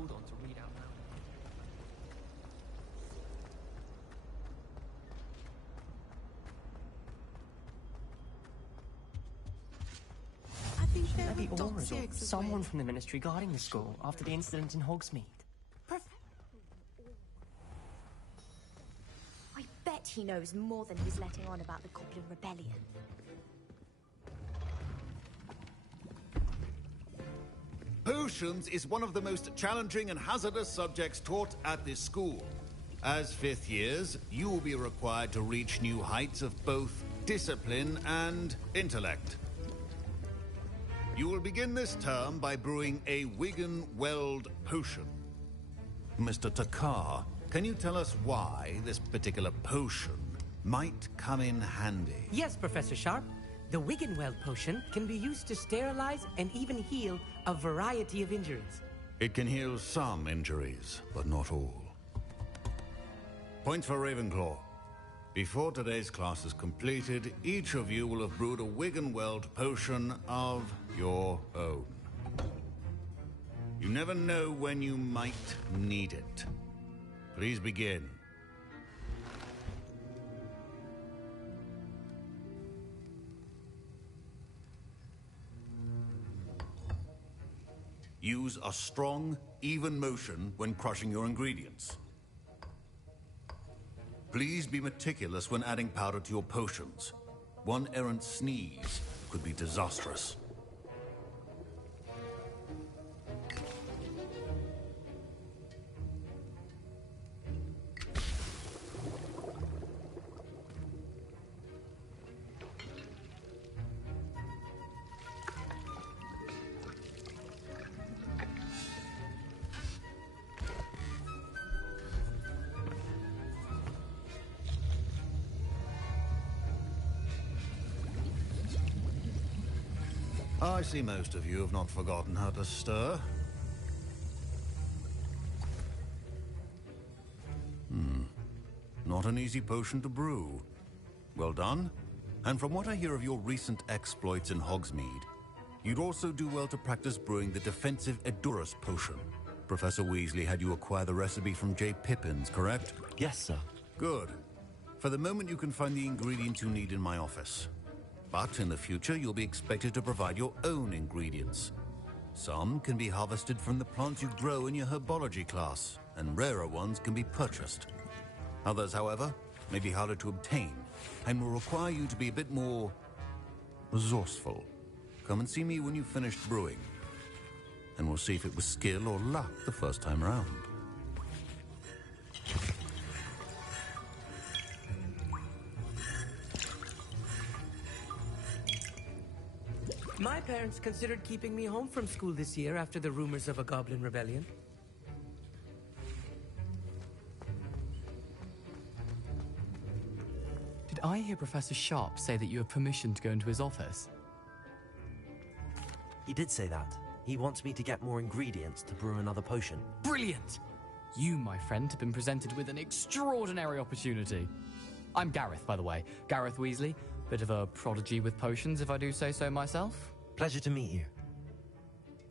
called on to read out loud. I think there Maybe were Aura's or dogs someone from the Ministry guarding the school after the incident in Hogsmeade. I bet he knows more than he's letting on about the Goblin Rebellion. Potions is one of the most challenging and hazardous subjects taught at this school. As fifth years, you will be required to reach new heights of both discipline and intellect. You will begin this term by brewing a Wigan-Weld potion. Mr. Takar, can you tell us why this particular potion might come in handy? Yes, Professor Sharp. The Wiggenweld potion can be used to sterilize and even heal a variety of injuries. It can heal some injuries, but not all. Points for Ravenclaw. Before today's class is completed, each of you will have brewed a Wiggenweld potion of your own. You never know when you might need it. Please begin. Use a strong, even motion when crushing your ingredients. Please be meticulous when adding powder to your potions. One errant sneeze could be disastrous. I see most of you have not forgotten how to stir. Not an easy potion to brew. Well done. And from what I hear of your recent exploits in Hogsmeade, you'd also do well to practice brewing the defensive Edurus potion. Professor Weasley had you acquire the recipe from J. Pippin's, correct? Yes, sir. Good. For the moment, you can find the ingredients you need in my office. But in the future, you'll be expected to provide your own ingredients. Some can be harvested from the plants you grow in your herbology class, and rarer ones can be purchased. Others, however, may be harder to obtain, and will require you to be a bit more resourceful. Come and see me when you've finished brewing, and we'll see if it was skill or luck the first time around. My parents considered keeping me home from school this year after the rumors of a Goblin Rebellion. Did I hear Professor Sharp say that you have permission to go into his office? He did say that. He wants me to get more ingredients to brew another potion. Brilliant! You, my friend, have been presented with an extraordinary opportunity. I'm Gareth, by the way. Gareth Weasley. Bit of a prodigy with potions, if I do say so myself. Pleasure to meet you.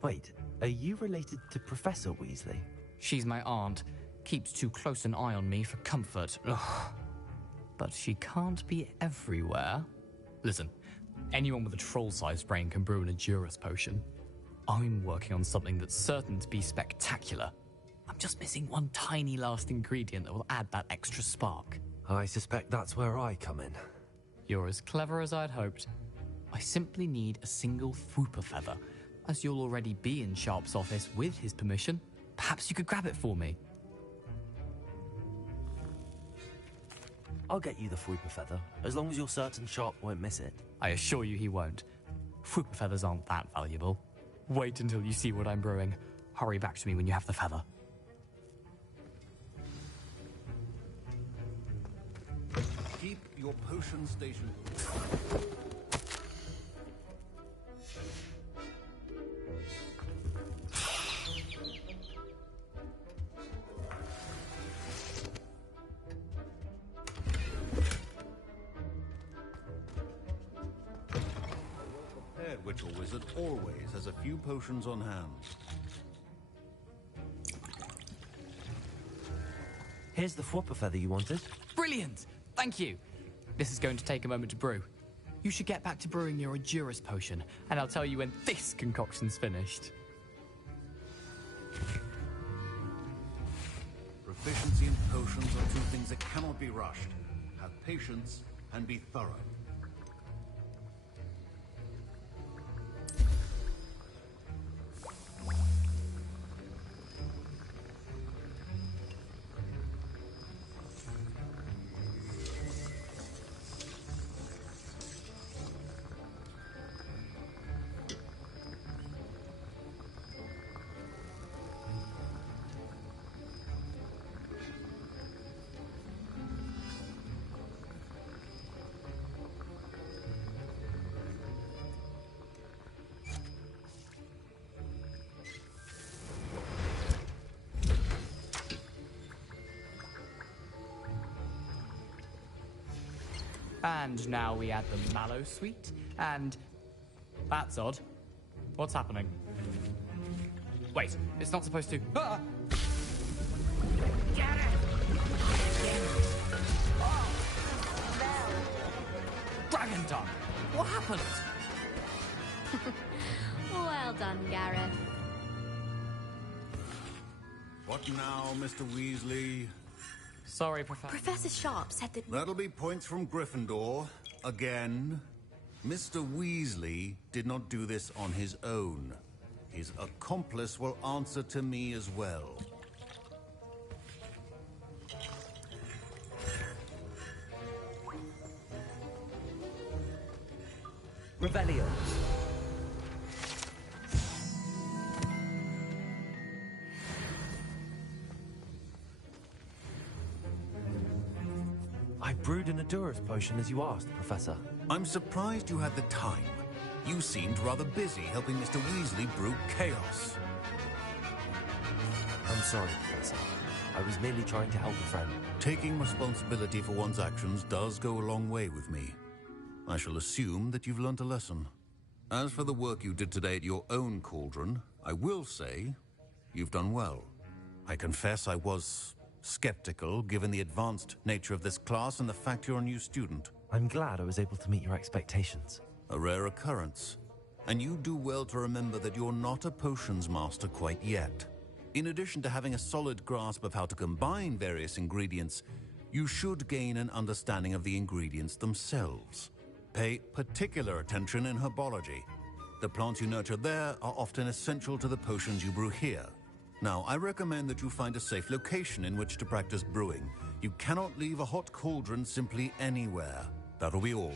Wait, are you related to Professor Weasley? She's my aunt. Keeps too close an eye on me for comfort. Ugh. But she can't be everywhere. Listen, anyone with a troll-sized brain can brew an Edurus potion. I'm working on something that's certain to be spectacular. I'm just missing one tiny last ingredient that will add that extra spark. I suspect that's where I come in. You're as clever as I'd hoped. I simply need a single Fwooper feather. As you'll already be in Sharp's office with his permission, perhaps you could grab it for me. I'll get you the Fwooper feather, as long as you're certain Sharp won't miss it. I assure you he won't. Fwooper feathers aren't that valuable. Wait until you see what I'm brewing. Hurry back to me when you have the feather. Keep your potion station. Prepared witch or wizard always has a few potions on hand. Here's the flopper feather you wanted. Brilliant! Thank you. This is going to take a moment to brew. You should get back to brewing your Adurus potion, and I'll tell you when this concoction's finished. Proficiency in potions are two things that cannot be rushed. Have patience and be thorough. And now we add the mallow sweet, and that's odd. What's happening? Wait, it's not supposed to. Ah! Get it! Oh! Dragon tongue! What happened? Well done, Gareth. What now, Mr. Weasley? Sorry, Professor. Professor Sharp said that... That'll be points from Gryffindor. Again. Mr. Weasley did not do this on his own. His accomplice will answer to me as well. Revelio. I brewed an Adurus potion as you asked, Professor. I'm surprised you had the time. You seemed rather busy helping Mr. Weasley brew chaos. I'm sorry, Professor. I was merely trying to help a friend. Taking responsibility for one's actions does go a long way with me. I shall assume that you've learnt a lesson. As for the work you did today at your own cauldron, I will say you've done well. I confess I was skeptical, given the advanced nature of this class and the fact you're a new student. I'm glad I was able to meet your expectations. A rare occurrence. And you do well to remember that you're not a potions master quite yet. In addition to having a solid grasp of how to combine various ingredients, you should gain an understanding of the ingredients themselves. Pay particular attention in herbology. The plants you nurture there are often essential to the potions you brew here. Now, I recommend that you find a safe location in which to practice brewing. You cannot leave a hot cauldron simply anywhere. That'll be all.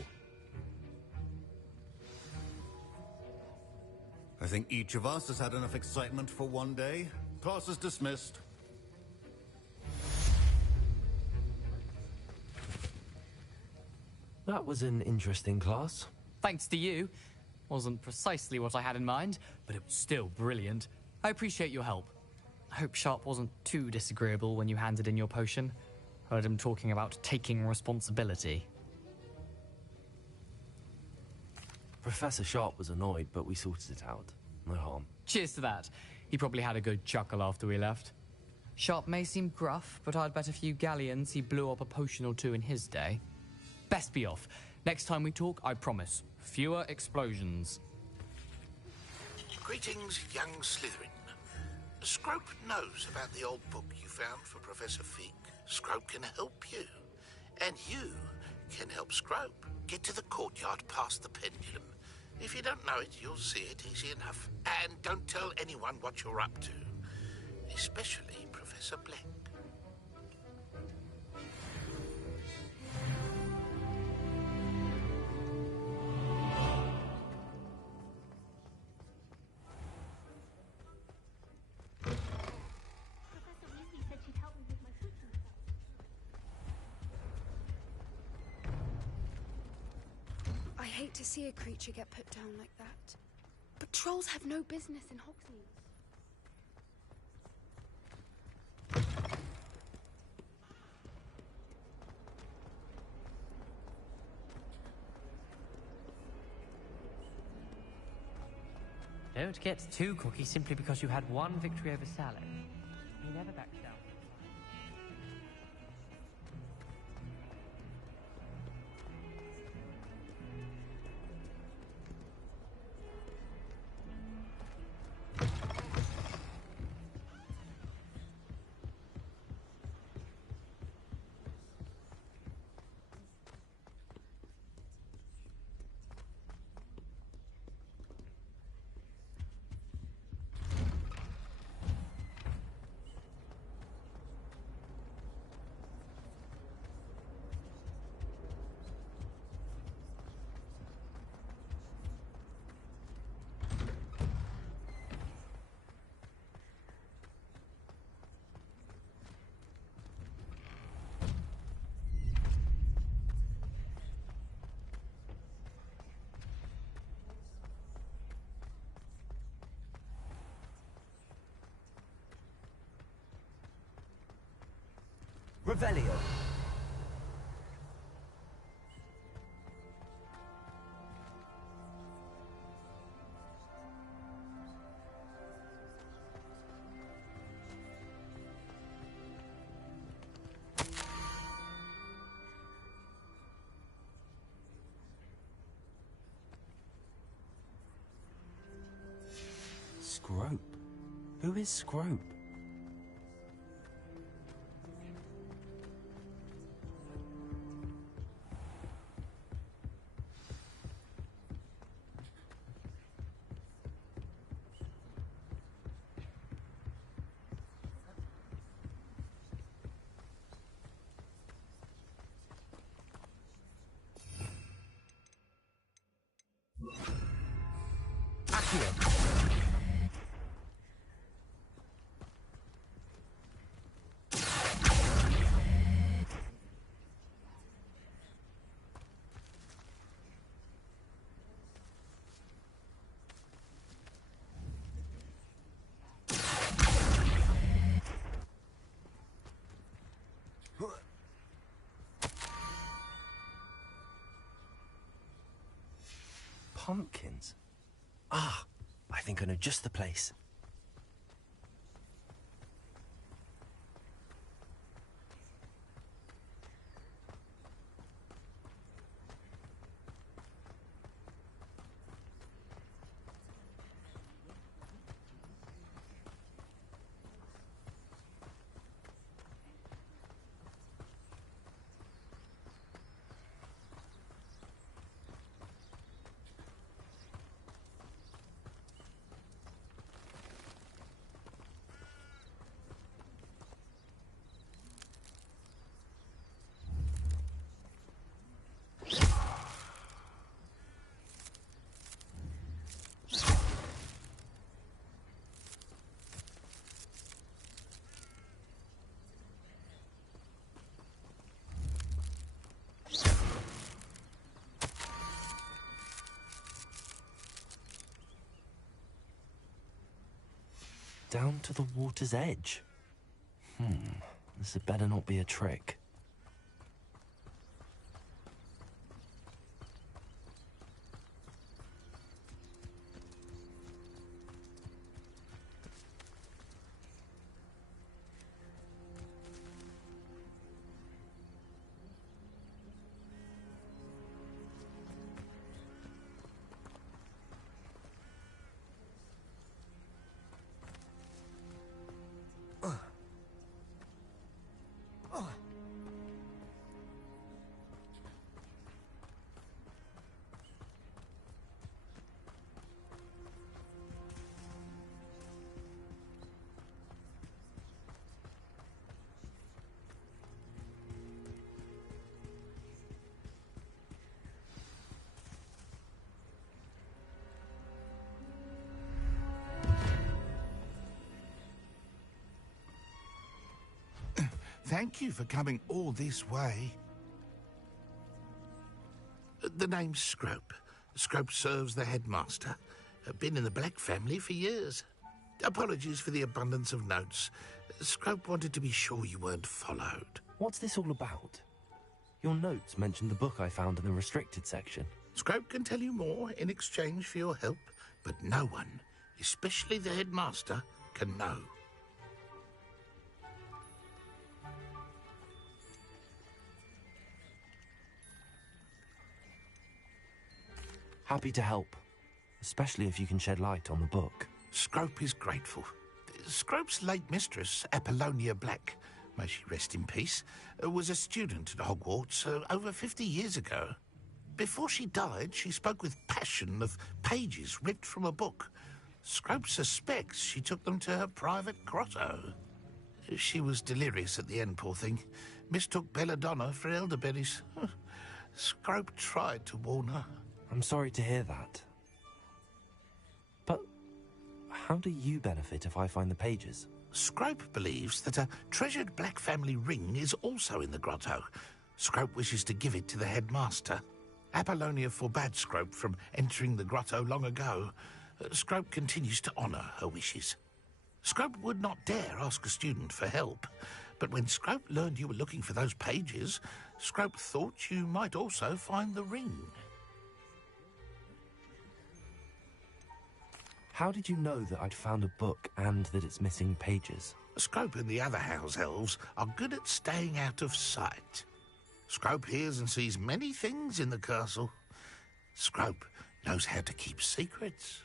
I think each of us has had enough excitement for one day. Class is dismissed. That was an interesting class. Thanks to you. Wasn't precisely what I had in mind, but it was still brilliant. I appreciate your help. I hope Sharp wasn't too disagreeable when you handed in your potion. Heard him talking about taking responsibility. Professor Sharp was annoyed, but we sorted it out. No harm. Cheers to that. He probably had a good chuckle after we left. Sharp may seem gruff, but I'd bet a few galleons he blew up a potion or two in his day. Best be off. Next time we talk, I promise, fewer explosions. Greetings, young Slytherin. Scrope knows about the old book you found for Professor Fig. Scrope can help you. And you can help Scrope. Get to the courtyard past the pendulum. If you don't know it, you'll see it easy enough. And don't tell anyone what you're up to. Especially Professor Black. I hate to see a creature get put down like that. But trolls have no business in Hogsmeade. Don't get too cocky simply because you had one victory over Salad. He never backs down. Revelio. Scrope? Who is Scrope? Pumpkins? Ah, I think I know just the place. Down to the water's edge. This had better not be a trick. Thank you for coming all this way. The name's Scrope. Scrope serves the headmaster. Been in the Black family for years. Apologies for the abundance of notes. Scrope wanted to be sure you weren't followed. What's this all about? Your notes mentioned the book I found in the restricted section. Scrope can tell you more in exchange for your help, but no one, especially the headmaster, can know. Happy to help, especially if you can shed light on the book. Scrope is grateful. Scrope's late mistress, Apollonia Black, may she rest in peace, was a student at Hogwarts over 50 years ago. Before she died, she spoke with passion of pages ripped from a book. Scrope suspects she took them to her private grotto. She was delirious at the end, poor thing. Mistook belladonna for elderberries. Scrope tried to warn her. I'm sorry to hear that. But how do you benefit if I find the pages? Scrope believes that a treasured Black family ring is also in the grotto. Scrope wishes to give it to the headmaster. Apollonia forbade Scrope from entering the grotto long ago. Scrope continues to honour her wishes. Scrope would not dare ask a student for help, But when Scrope learned you were looking for those pages, Scrope thought you might also find the ring. How did you know that I'd found a book and that it's missing pages? Scrope and the other house elves are good at staying out of sight. Scrope hears and sees many things in the castle. Scrope knows how to keep secrets.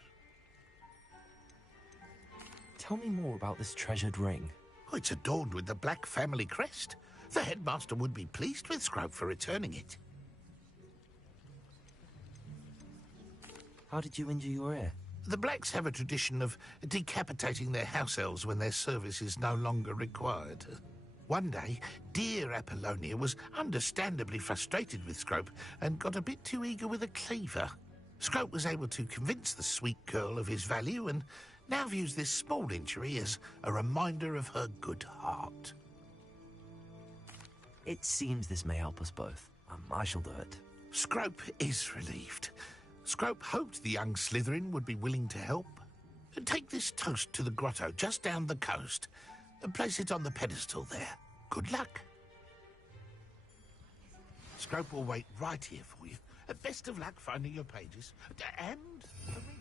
Tell me more about this treasured ring. Oh, it's adorned with the Black family crest. The headmaster would be pleased with Scrope for returning it. How did you injure your ear? The Blacks have a tradition of decapitating their house elves when their service is no longer required. One day, dear Apollonia was understandably frustrated with Scrope and got a bit too eager with a cleaver. Scrope was able to convince the sweet girl of his value and now views this small injury as a reminder of her good heart. It seems this may help us both. I shall do it. Scrope is relieved. Scrope hoped the young Slytherin would be willing to help. Take this toast to the grotto just down the coast and place it on the pedestal there. Good luck. Scrope will wait right here for you. Best of luck finding your pages. And the ring.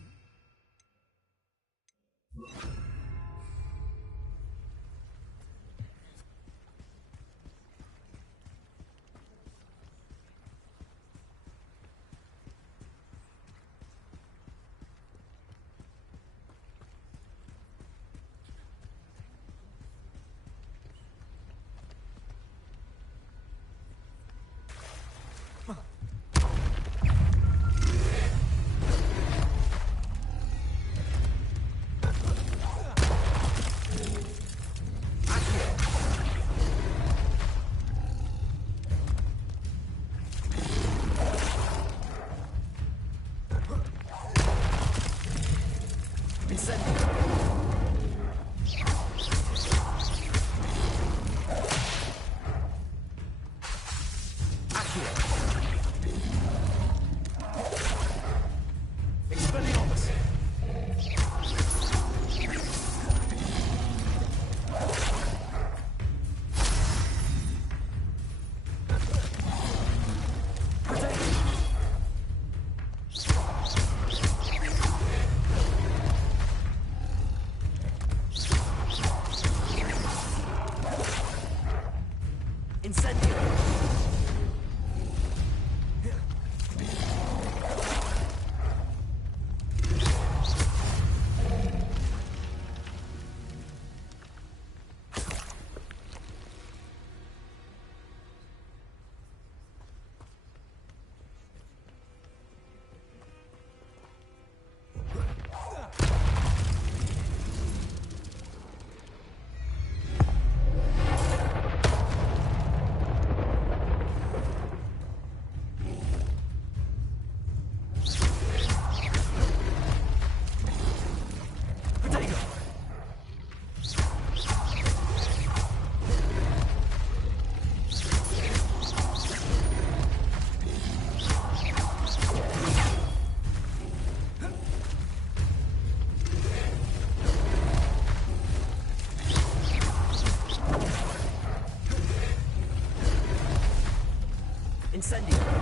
Incendio.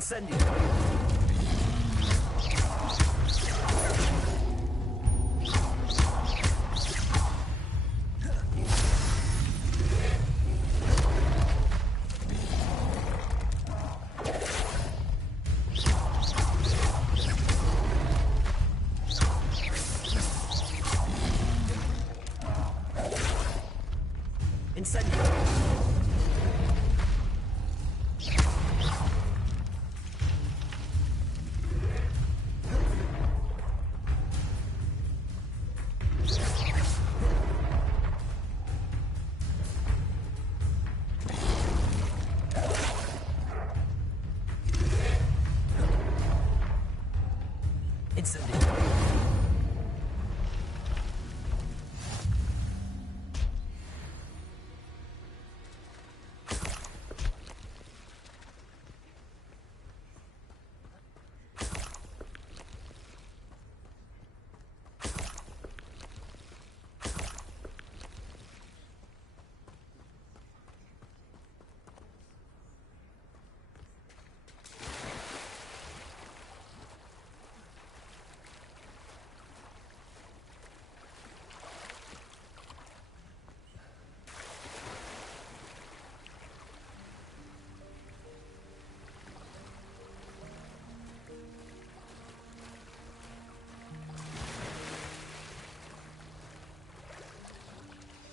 Incendio!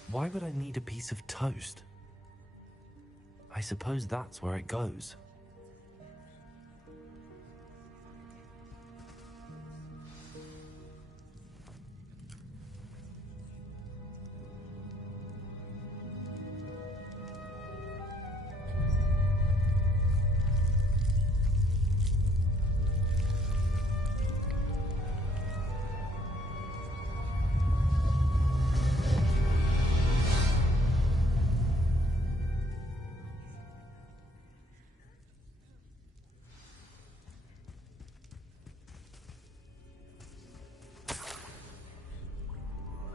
Why would I need a piece of toast? I suppose that's where it goes.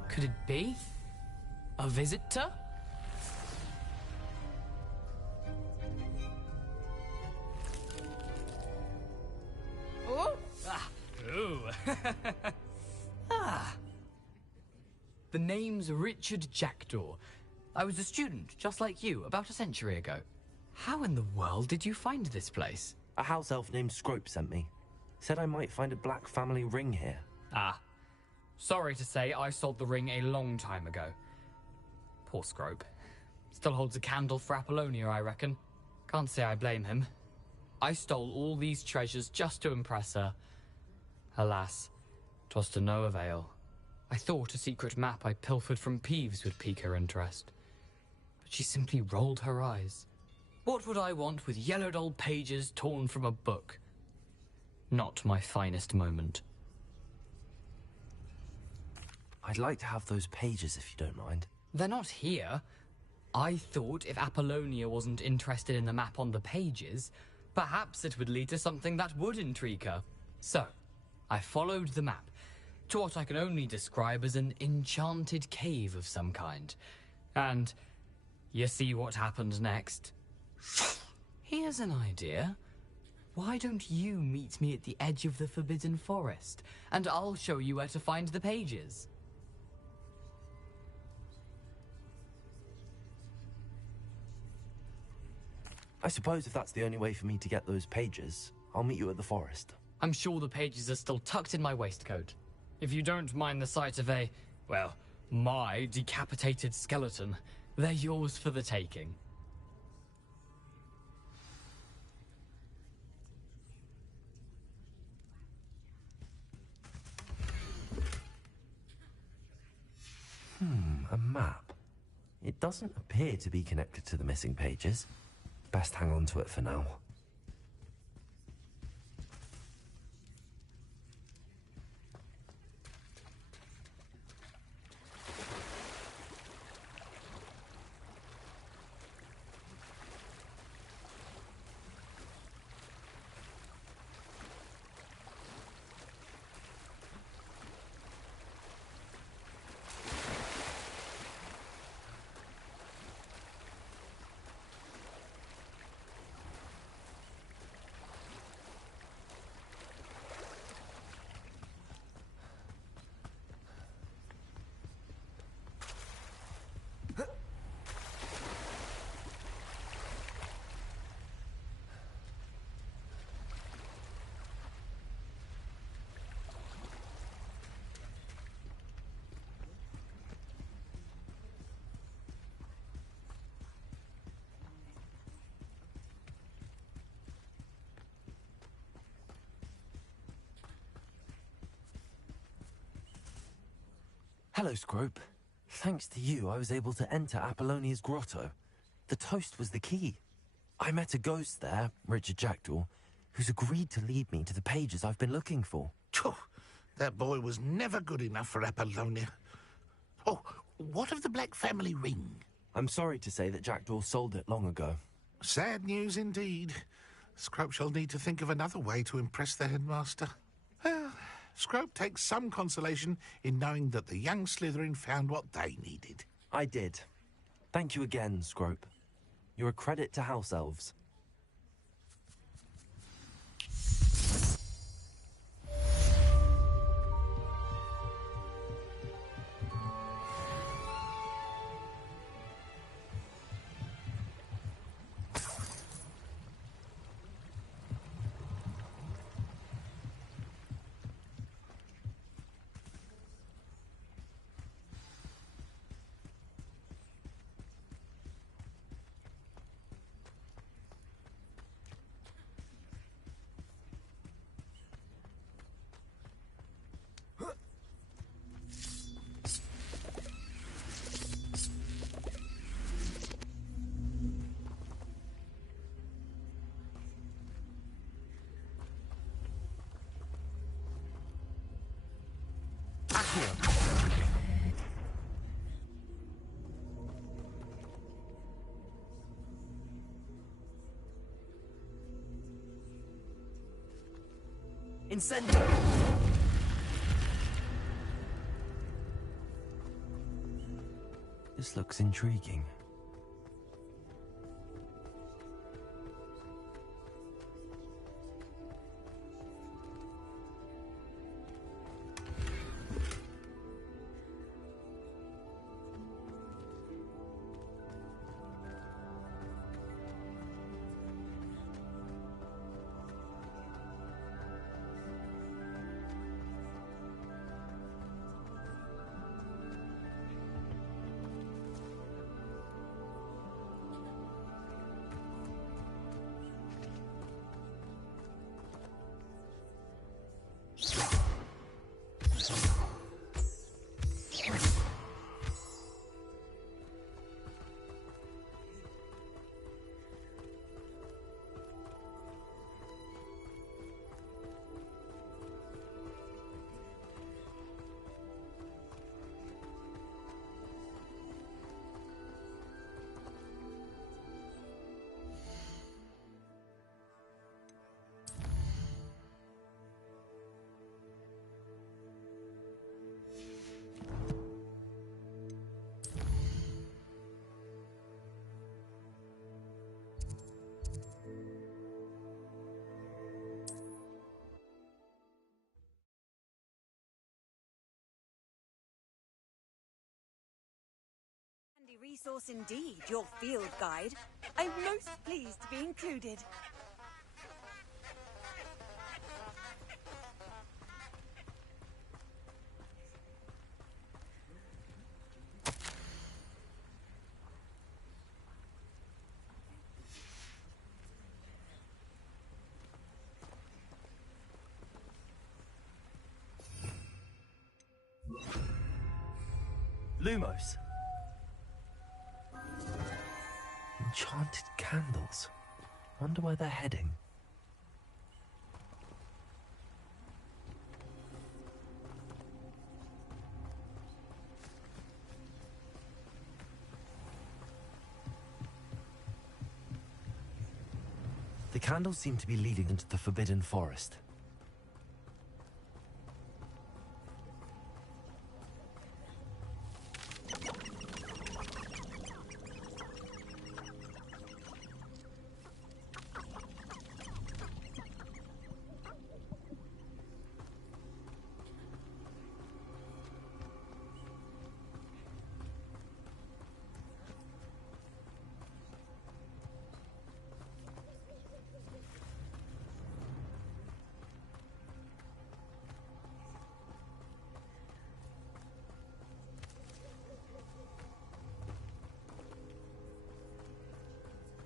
Could it be? A visitor? Oh! Ah! Ooh! Ah! The name's Richard Jackdaw. I was a student, just like you, about a century ago. How in the world did you find this place? A house elf named Scrope sent me. Said I might find a black family ring here. Ah. Sorry to say, I sold the ring a long time ago. Poor Scrope. Still holds a candle for Apollonia, I reckon. Can't say I blame him. I stole all these treasures just to impress her. Alas, 'twas to no avail. I thought a secret map I pilfered from Peeves would pique her interest. But she simply rolled her eyes. What would I want with yellowed old pages torn from a book? Not my finest moment. I'd like to have those pages if you don't mind. They're not here. I thought if Apollonia wasn't interested in the map on the pages, perhaps it would lead to something that would intrigue her. So, I followed the map to what I can only describe as an enchanted cave of some kind. And you see what happened next? Here's an idea. Why don't you meet me at the edge of the Forbidden Forest, and I'll show you where to find the pages. I suppose if that's the only way for me to get those pages, I'll meet you at the forest. I'm sure the pages are still tucked in my waistcoat. If you don't mind the sight of well, my decapitated skeleton, they're yours for the taking. A map. It doesn't appear to be connected to the missing pages. Best hang on to it for now. Hello, Scrope. Thanks to you, I was able to enter Apollonia's grotto. The toast was the key. I met a ghost there, Richard Jackdaw, who's agreed to lead me to the pages I've been looking for. Phew, that boy was never good enough for Apollonia. Oh, what of the Black family ring? I'm sorry to say that Jackdaw sold it long ago. Sad news indeed. Scrope shall need to think of another way to impress the headmaster. Well, Scrope takes some consolation in knowing that the young Slytherin found what they needed. I did. Thank you again, Scrope. You're a credit to House Elves. Incendio! This looks intriguing. Resource indeed, your field guide. I'm most pleased to be included. Lumos. Enchanted candles. Wonder where they're heading. The candles seem to be leading into the Forbidden Forest.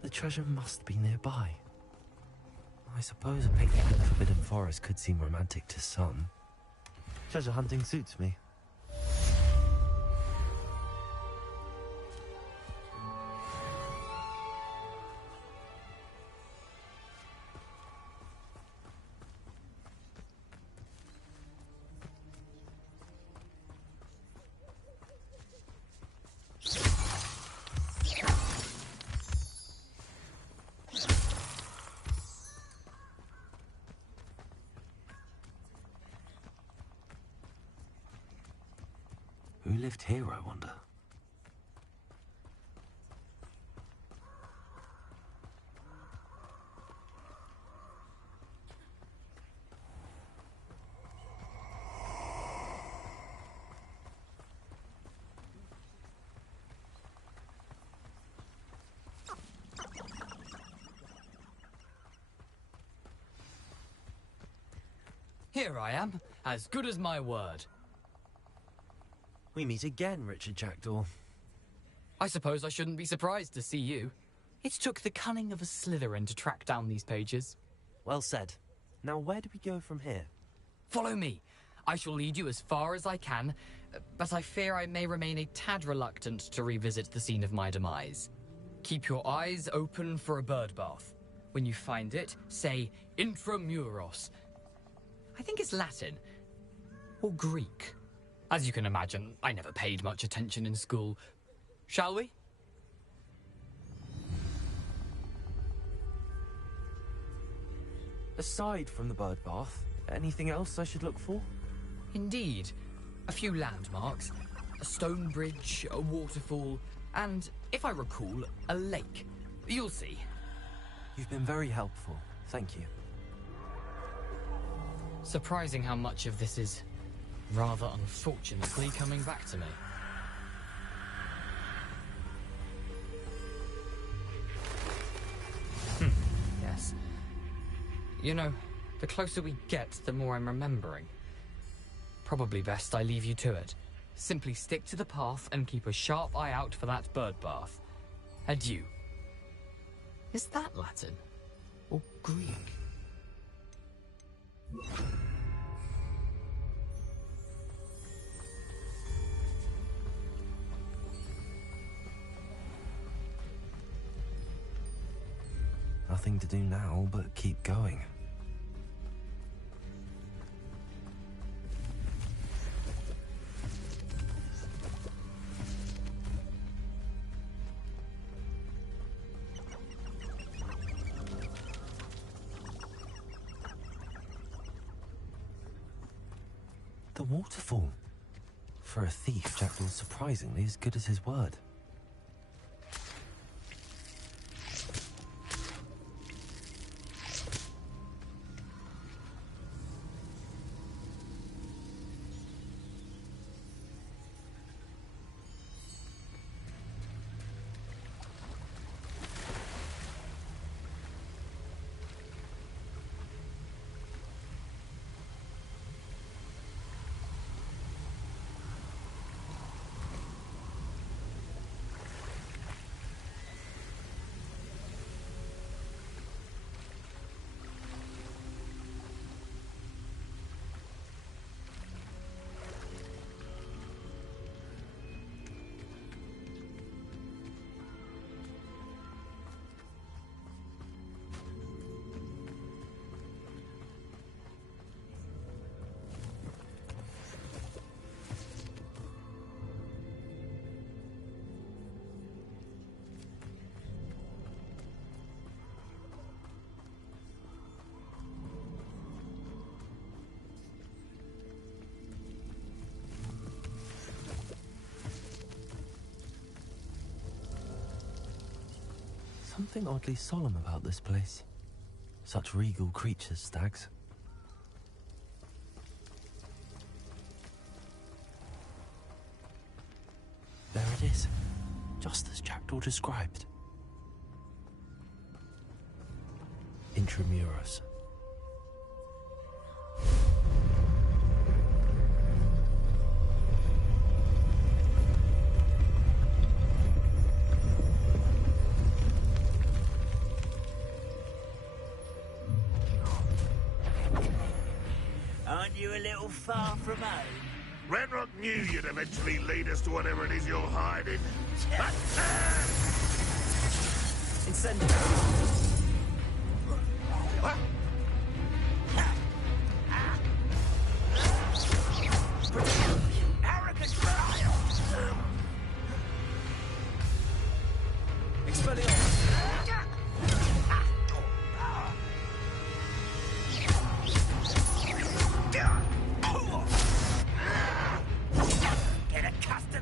The treasure must be nearby. I suppose a picnic in the Forbidden Forest could seem romantic to some. Treasure hunting suits me. Who lived here, I wonder? Here I am, as good as my word. We meet again, Richard Jackdaw. I suppose I shouldn't be surprised to see you. It took the cunning of a Slytherin to track down these pages. Well said. Now where do we go from here? Follow me. I shall lead you as far as I can, but I fear I may remain a tad reluctant to revisit the scene of my demise. Keep your eyes open for a bird bath. When you find it, say intramuros. I think it's Latin. Or Greek. As you can imagine, I never paid much attention in school. Shall we? Aside from the bird bath, anything else I should look for? Indeed. A few landmarks. A stone bridge, a waterfall, and, if I recall, a lake. You'll see. You've been very helpful. Thank you. Surprising how much of this is rather unfortunately coming back to me. Yes. You know, the closer we get, the more I'm remembering. Probably best I leave you to it. Simply stick to the path and keep a sharp eye out for that bird bath. Adieu. Is that Latin? Or Greek? Nothing to do now but keep going. The waterfall. For a thief, Jackdaw's surprisingly as good as his word. Something oddly solemn about this place. Such regal creatures, stags. There it is, just as Jackdaw described. Intramuros. Aren't you a little far from home? Renrock knew you'd eventually lead us to whatever it is you're hiding. Incendiary. What? Arrogant trial! Expelliarmus. Get accustomed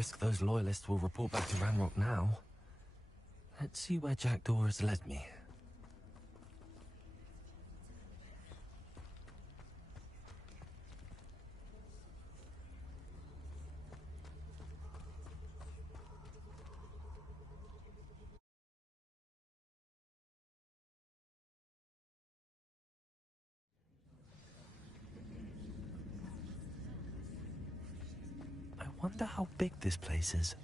risk those loyalists will report back to Ranrock now. Let's see where Jackdaw has led me. I wonder how big this place is.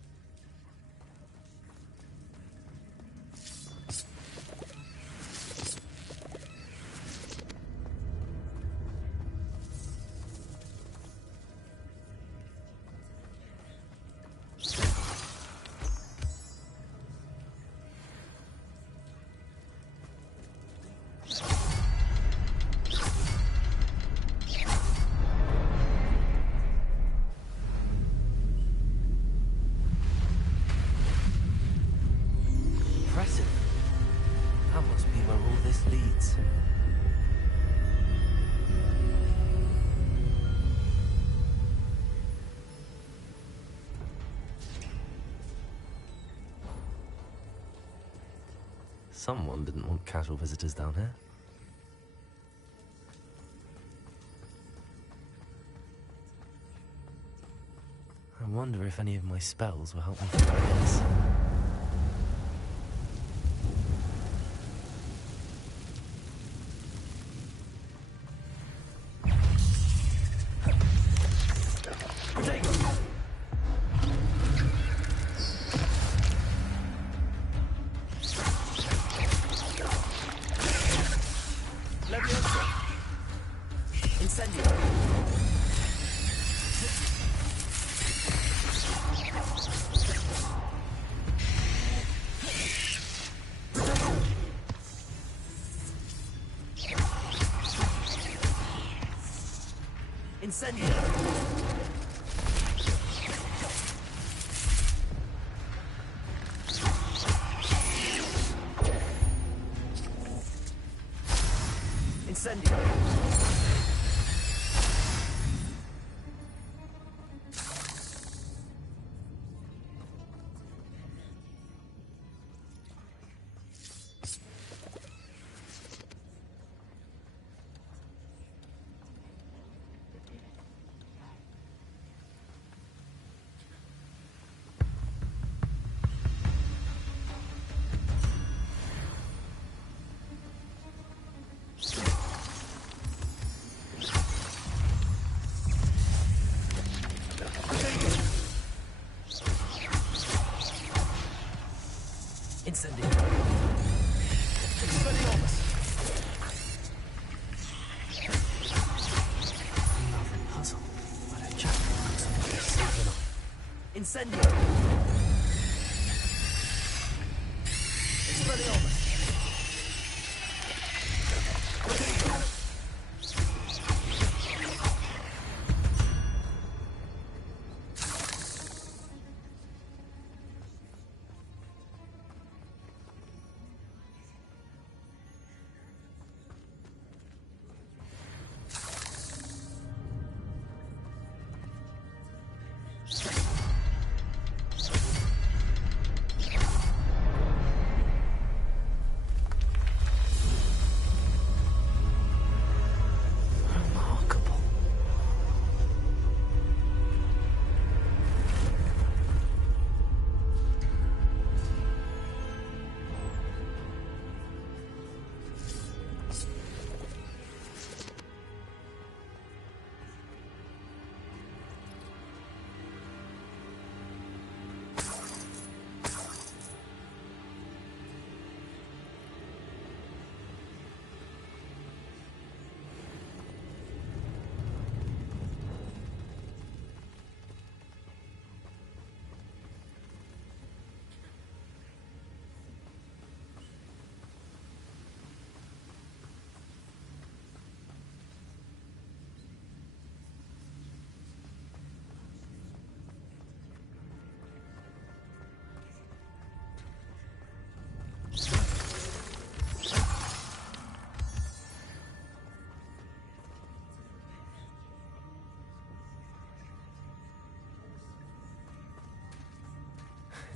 Impressive. That must be where all this leads. Someone didn't want casual visitors down here. I wonder if any of my spells will help me through this. Incendio! Incendio! Incendio! Expelliarmus! Lovely puzzle, but a Jackdaw looks like he's safe enough. Incendio! Expelliarmus!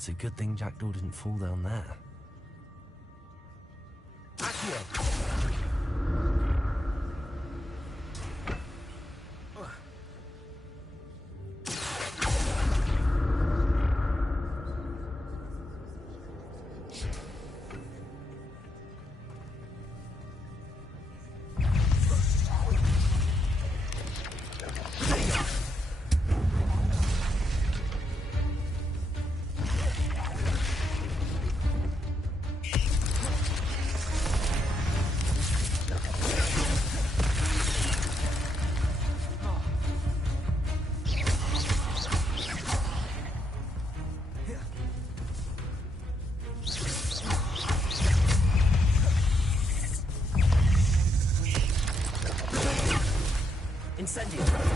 It's a good thing Jackdaw didn't fall down there. Incendio.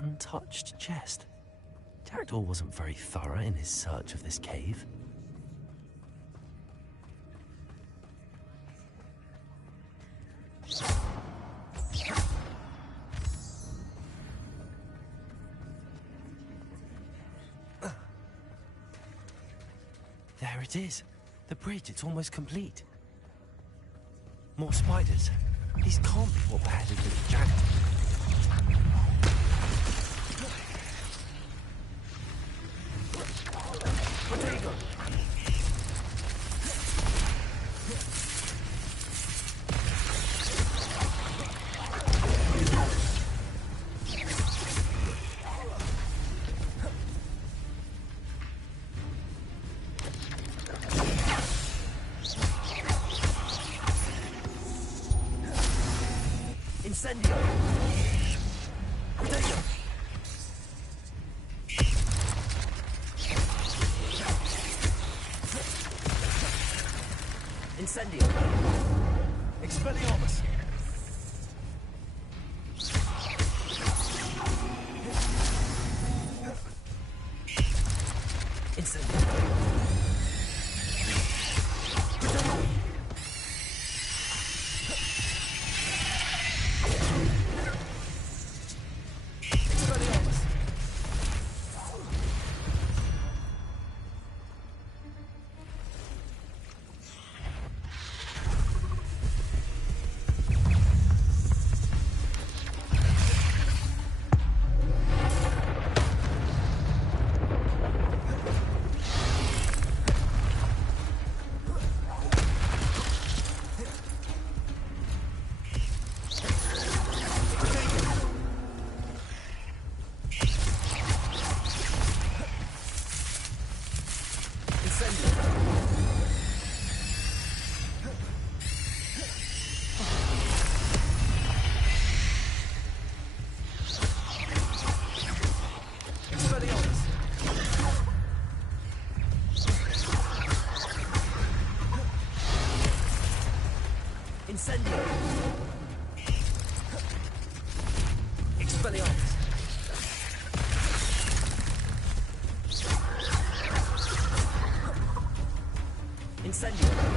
Untouched chest. Jackdaw wasn't very thorough in his search of this cave. There it is. The bridge, it's almost complete. More spiders. These can't be what beheaded little Jackdaw. Incendio! Incendio! Expelliarmus! Incendio! Incendio! Expelliarmus! Incendio!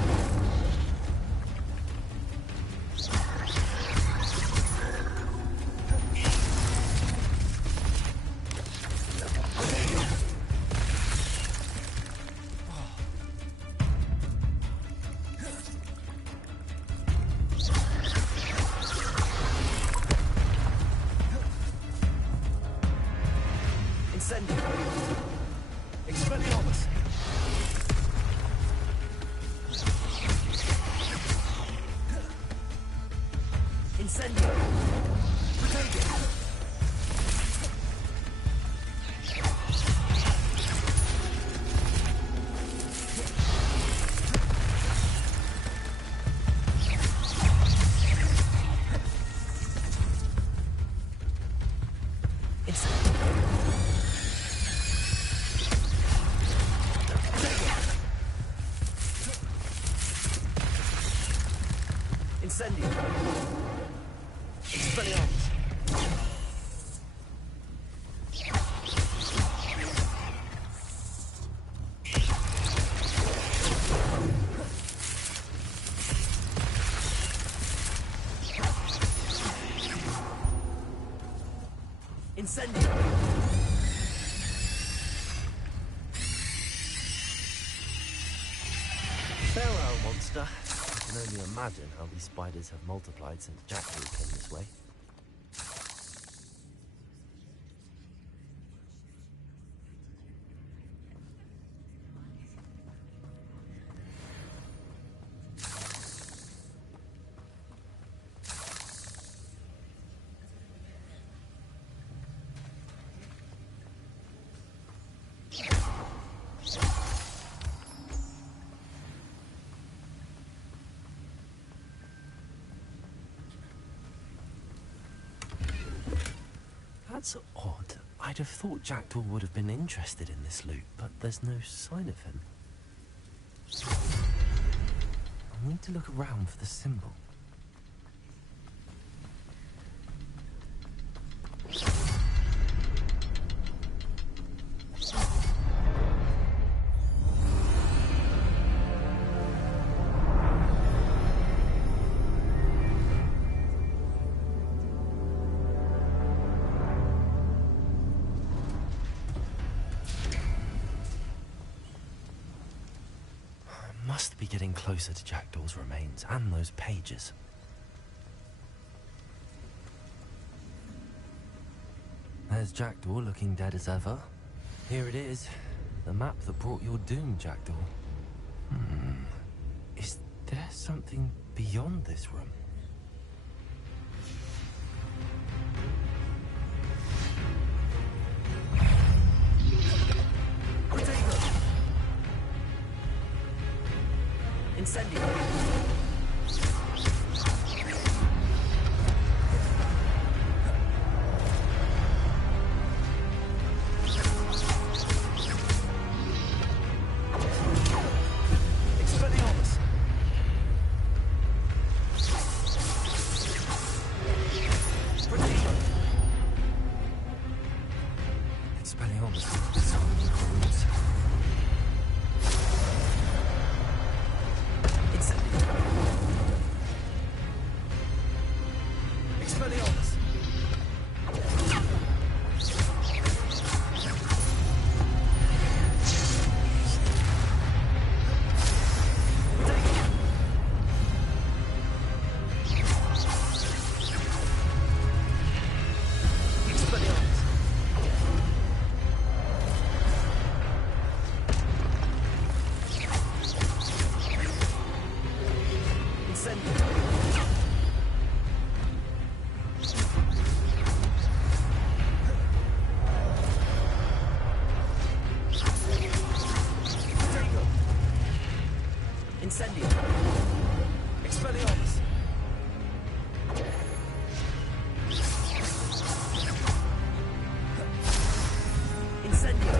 Incendio! Protego! Incendio! Expelliarmus! Incendio! Farewell, monster. I can only imagine how these spiders have multiplied since Jackdaw came this way. That's odd. I'd have thought Jackdaw would have been interested in this loot, but there's no sign of him. I need to look around for the symbol. Must be getting closer to Jackdaw's remains and those pages. There's Jackdaw looking dead as ever. Here it is, the map that brought your doom, Jackdaw. Is there something beyond this room? Incendio! Expelliarmus! Protego! Expelliarmus. Expelliarmus! Incendio! Expelliarmus! Incendio!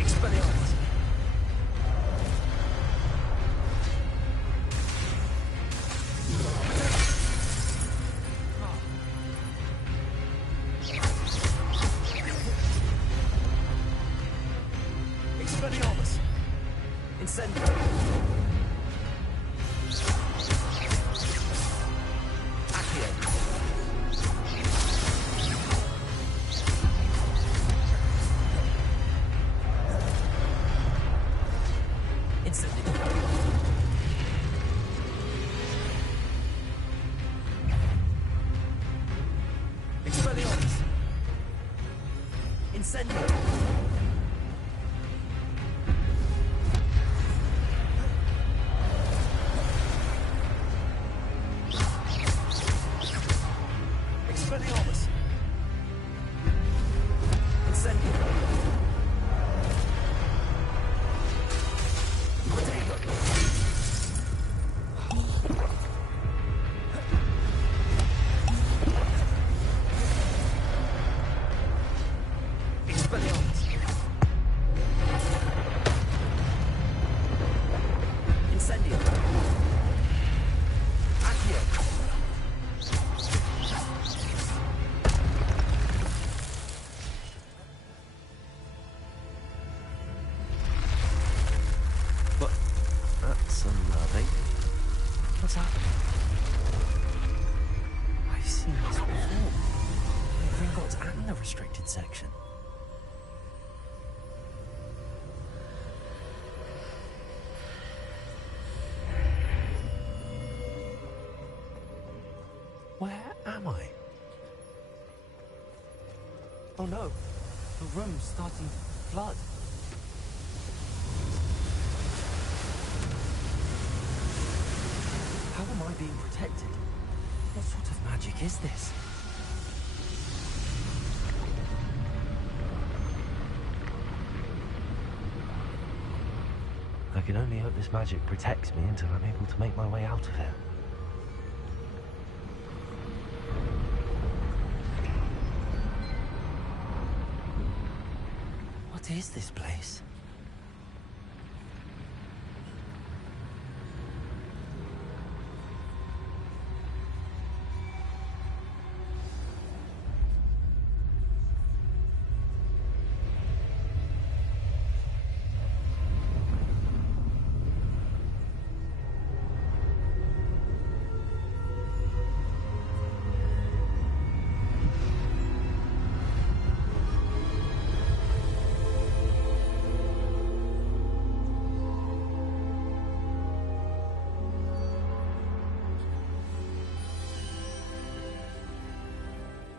Expelliarmus! Expelliarmus! Incendio! Accio! Incendio! Incendio. Accio. But that's unnerving. What's happening? I've seen this before. The Gringotts and the restricted section. Where am I? Oh no, the room's starting to flood. How am I being protected? What sort of magic is this? I can only hope this magic protects me until I'm able to make my way out of here. What is this place?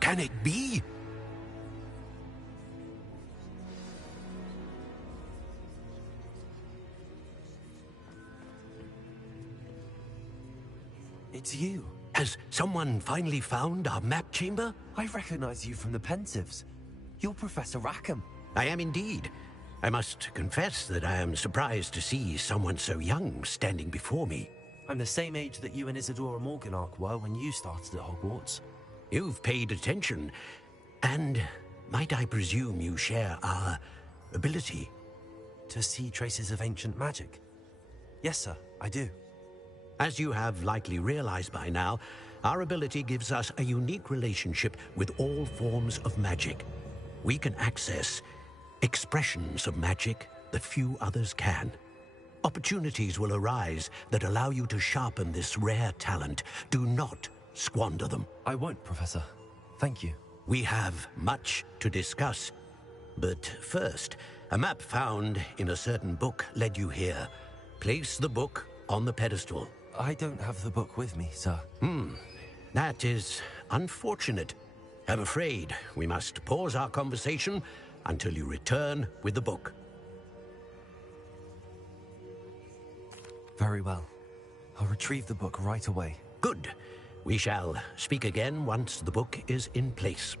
Can it be? It's you. Has someone finally found our map chamber? I recognize you from the Pensives. You're Professor Rackham. I am indeed. I must confess that I am surprised to see someone so young standing before me. I'm the same age that you and Isadora Morganach were when you started at Hogwarts. You've paid attention. And might I presume you share our ability? To see traces of ancient magic? Yes, sir, I do. As you have likely realized by now, our ability gives us a unique relationship with all forms of magic. We can access expressions of magic that few others can. Opportunities will arise that allow you to sharpen this rare talent. Do not squander them. I won't, Professor. Thank you. We have much to discuss. But first, a map found in a certain book led you here. Place the book on the pedestal. I don't have the book with me, sir. That is unfortunate. I'm afraid we must pause our conversation until you return with the book. Very well. I'll retrieve the book right away. Good. We shall speak again once the book is in place.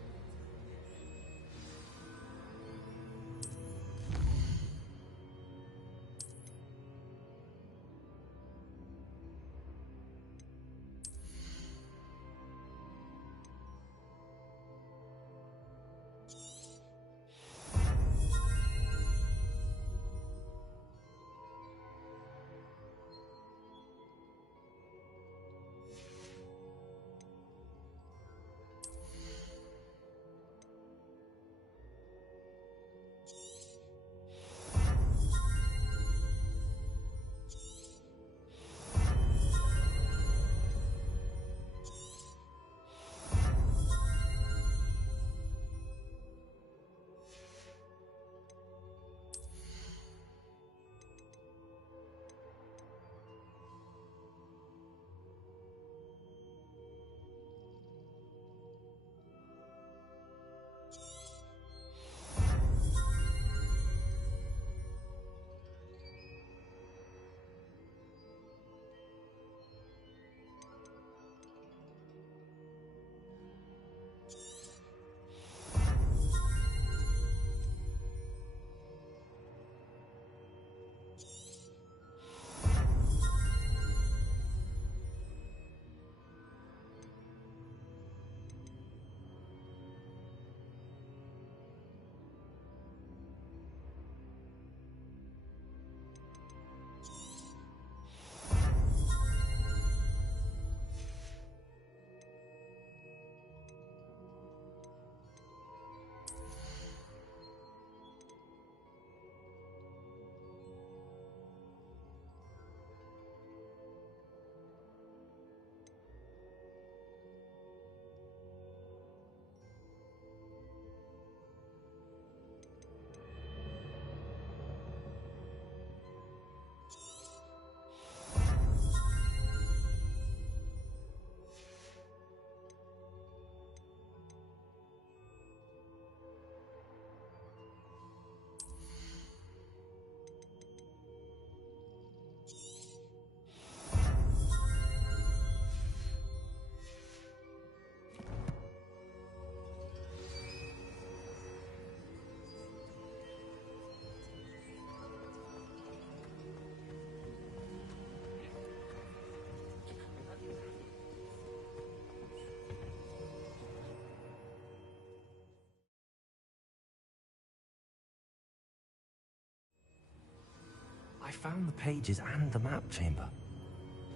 found the pages and the map chamber.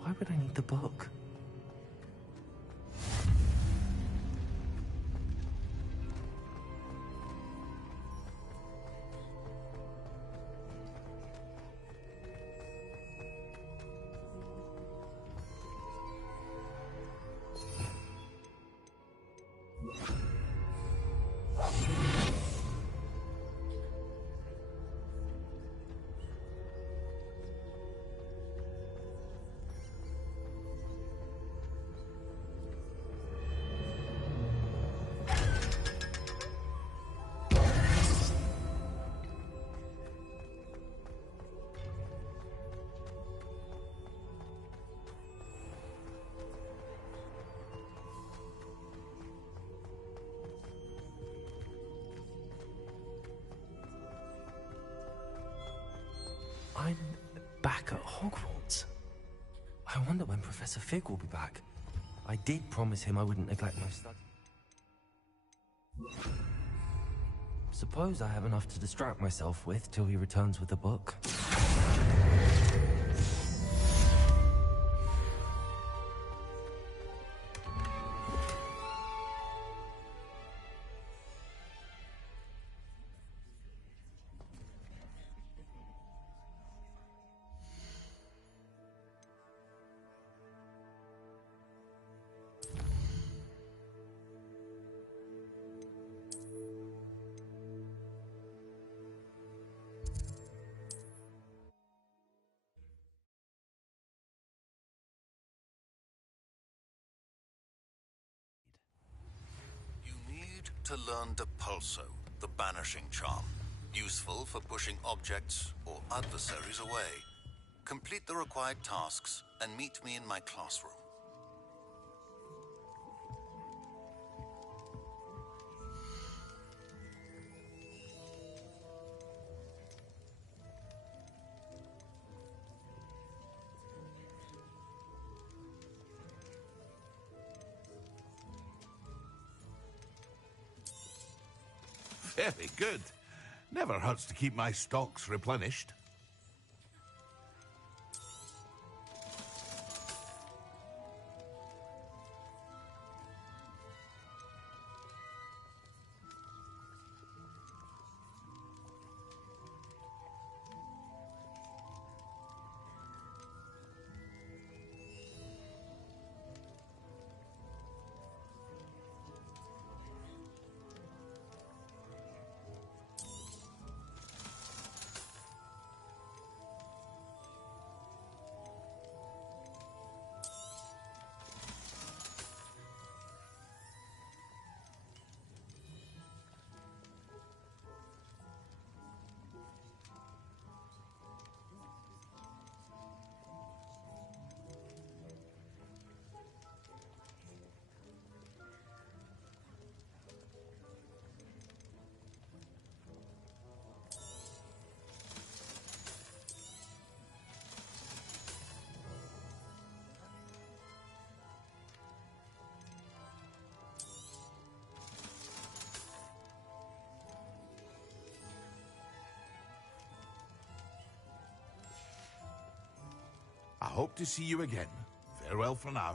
Why would I need the book? I'm back at Hogwarts. I wonder when Professor Fig will be back. I did promise him I wouldn't neglect my study. Suppose I have enough to distract myself with till he returns with the book. To learn Depulso, the banishing charm. Useful for pushing objects or adversaries away. Complete the required tasks and meet me in my classroom. Very good. Never hurts to keep my stocks replenished. I hope to see you again. Farewell for now.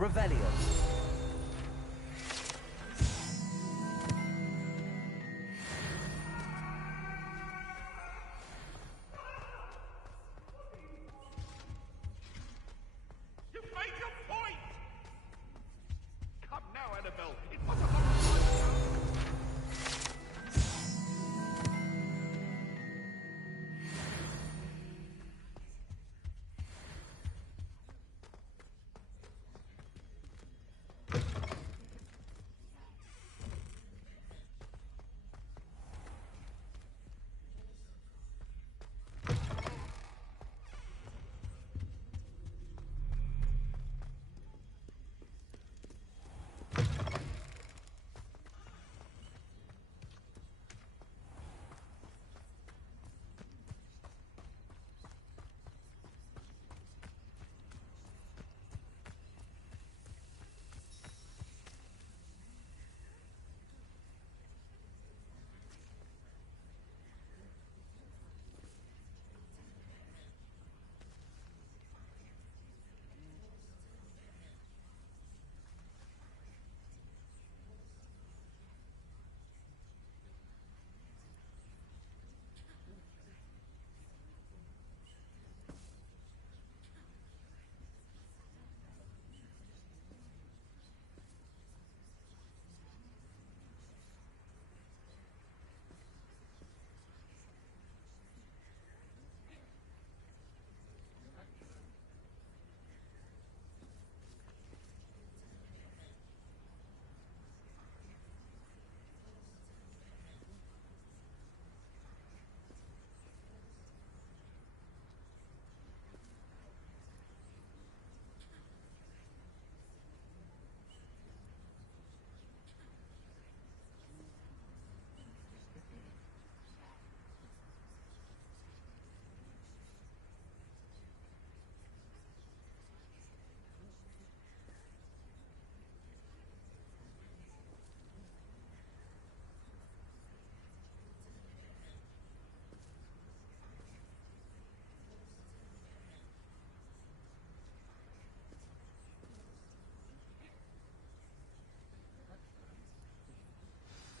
Revelio. You made your point! Come now, Annabelle. It was a horrible.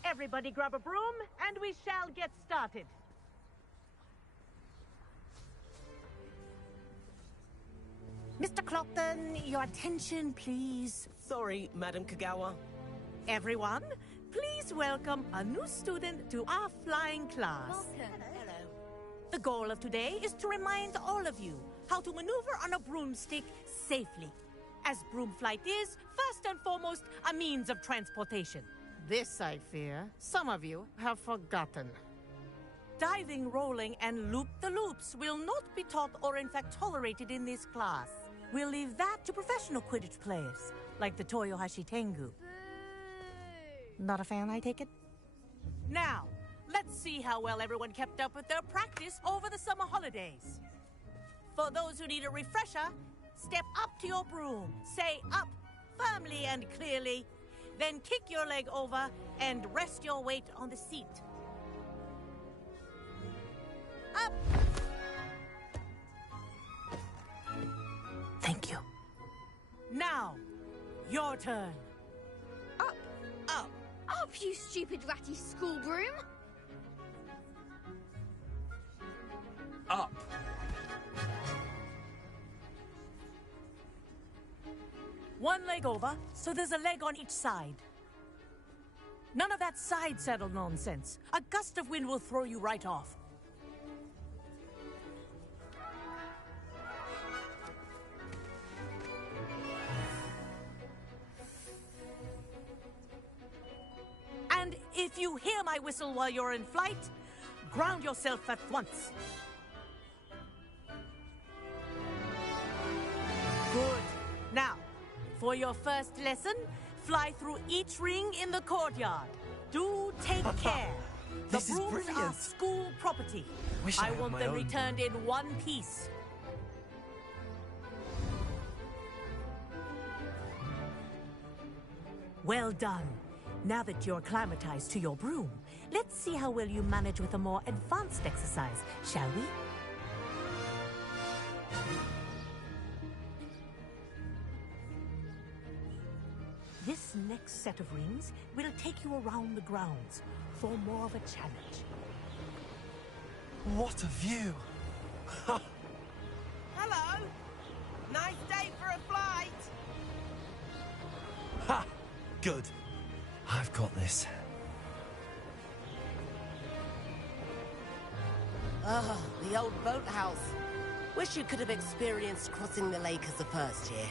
Everybody grab a broom, and we shall get started. Mr. Clopton, your attention, please. Sorry, Madam Kagawa. Everyone, please welcome a new student to our flying class. Welcome. Hello. The goal of today is to remind all of you how to maneuver on a broomstick safely, as broom flight is, first and foremost, a means of transportation. This, I fear, some of you have forgotten. Diving, rolling, and loop-the-loops will not be taught or in fact tolerated in this class. We'll leave that to professional Quidditch players, like the Toyohashi Tengu. Not a fan, I take it? Now, let's see how well everyone kept up with their practice over the summer holidays. For those who need a refresher, step up to your broom, say up firmly and clearly, then kick your leg over and rest your weight on the seat. Up! Thank you. Now, your turn. Up! Up! Up, you stupid ratty school broom! Up. One leg over, so there's a leg on each side. None of that side saddle nonsense. A gust of wind will throw you right off. And if you hear my whistle while you're in flight, ground yourself at once. Good. Now, for your first lesson, fly through each ring in the courtyard. Do take care. The This is brooms are brilliant. school property. Wish I I had want my them own. returned in one piece. Well done. Now that you're acclimatized to your broom, let's see how well you manage with a more advanced exercise, shall we? This next set of rings will take you around the grounds for more of a challenge. What a view! Hello! Nice day for a flight! Ha! Good. I've got this. Ah, the old boathouse. Wish you could have experienced crossing the lake as a first year.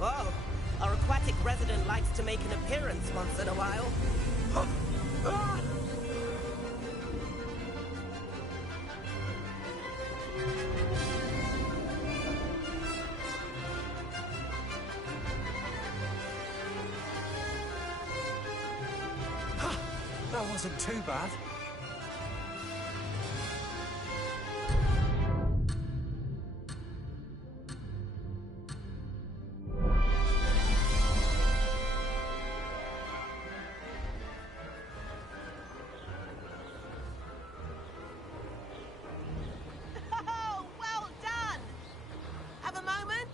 Whoa, our aquatic resident likes to make an appearance once in a while. That wasn't too bad. Oh, well done! Have a moment?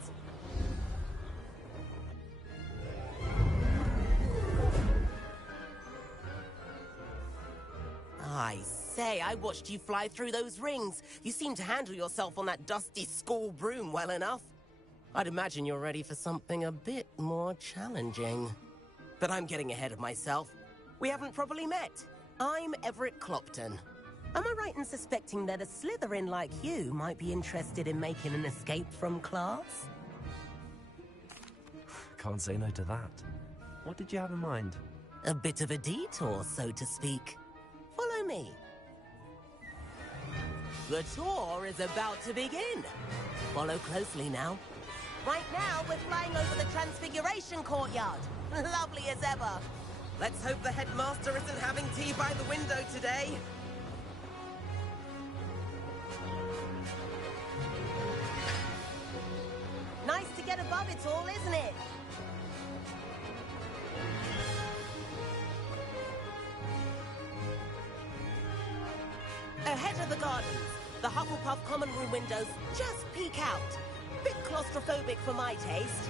I say, I watched you fly through those rings. You seem to handle yourself on that dusty school broom well enough. I'd imagine you're ready for something a bit more challenging. But I'm getting ahead of myself. We haven't properly met. I'm Everett Clopton. Am I right in suspecting that a Slytherin like you might be interested in making an escape from class? Can't say no to that. What did you have in mind? A bit of a detour, so to speak. Follow me. The tour is about to begin. Follow closely now. Right now, we're flying over the Transfiguration Courtyard. Lovely as ever. Let's hope the headmaster isn't having tea by the window today. Nice to get above it all, isn't it? Ahead of the gardens, the Hufflepuff common room windows just peek out. Bit claustrophobic for my taste.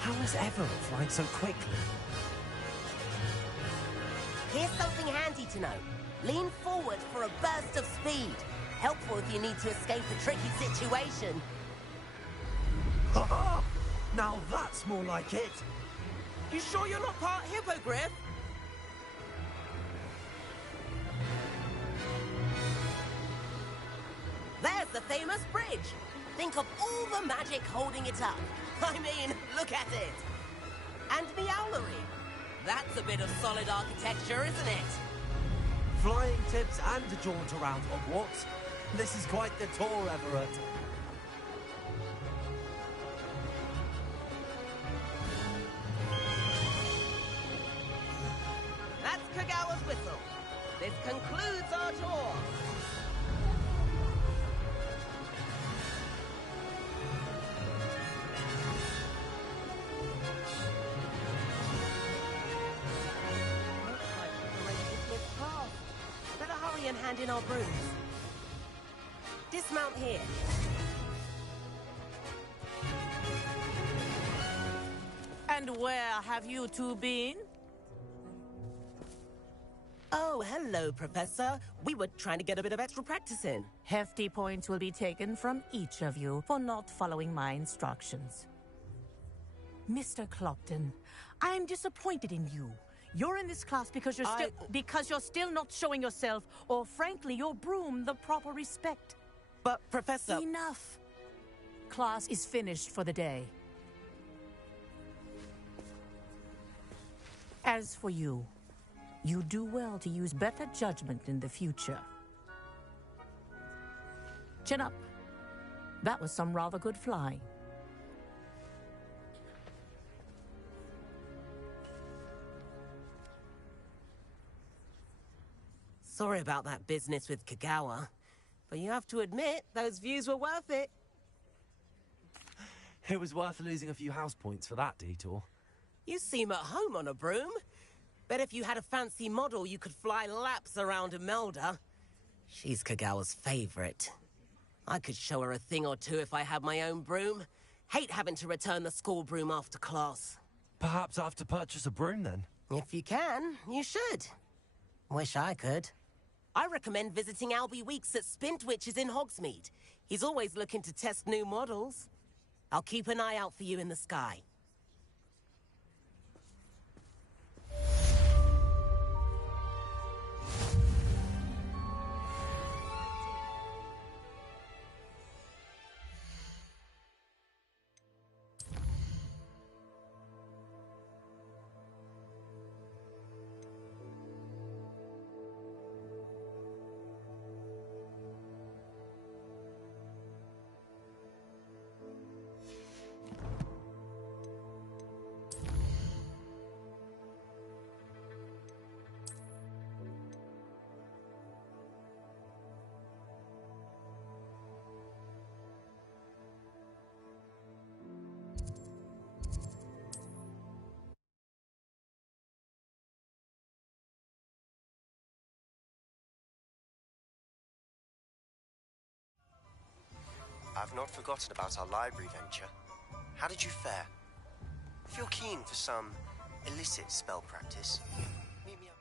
How is Everett flying so quickly? Here's something handy to know. Lean forward for a burst of speed. Helpful if you need to escape a tricky situation. Ha-ha! Now that's more like it! You sure you're not part hippogriff? There's the famous bridge. Think of all the magic holding it up. I mean, look at it. And Meowlery. That's a bit of solid architecture, isn't it? Flying tips and a jaunt around Hogwarts. This is quite the tour, Everett. That's Kagawa's whistle. This concludes our tour. Better hurry and hand in our brooms. Dismount here. And where have you two been? Oh, hello, Professor. We were trying to get a bit of extra practice in. Hefty points will be taken from each of you for not following my instructions. Mr. Clopton, I'm disappointed in you. You're in this class because you're still not showing yourself, or frankly, your broom the proper respect. But, Professor... Enough. Class is finished for the day. As for you, you do well to use better judgment in the future. Chin up. That was some rather good flying. Sorry about that business with Kagawa, but you have to admit, those views were worth it. It was worth losing a few house points for that detour. You seem at home on a broom. Bet if you had a fancy model, you could fly laps around Imelda. She's Kagawa's favorite. I could show her a thing or two if I had my own broom. Hate having to return the school broom after class. Perhaps I have to purchase a broom then? If you can, you should. Wish I could. I recommend visiting Albie Weeks at Spintwitches in Hogsmeade. He's always looking to test new models. I'll keep an eye out for you in the sky. I've not forgotten about our library venture. How did you fare? If you're keen for some illicit spell practice, meet me up.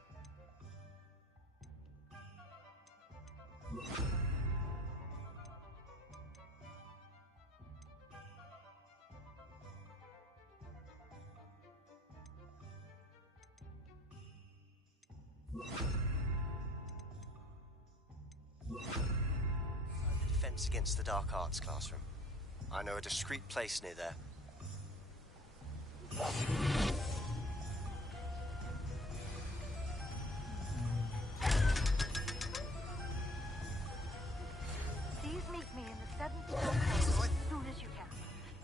Defense against the dark arts classroom. I know a discreet place near there. Please meet me in the 7th floor as soon as you can.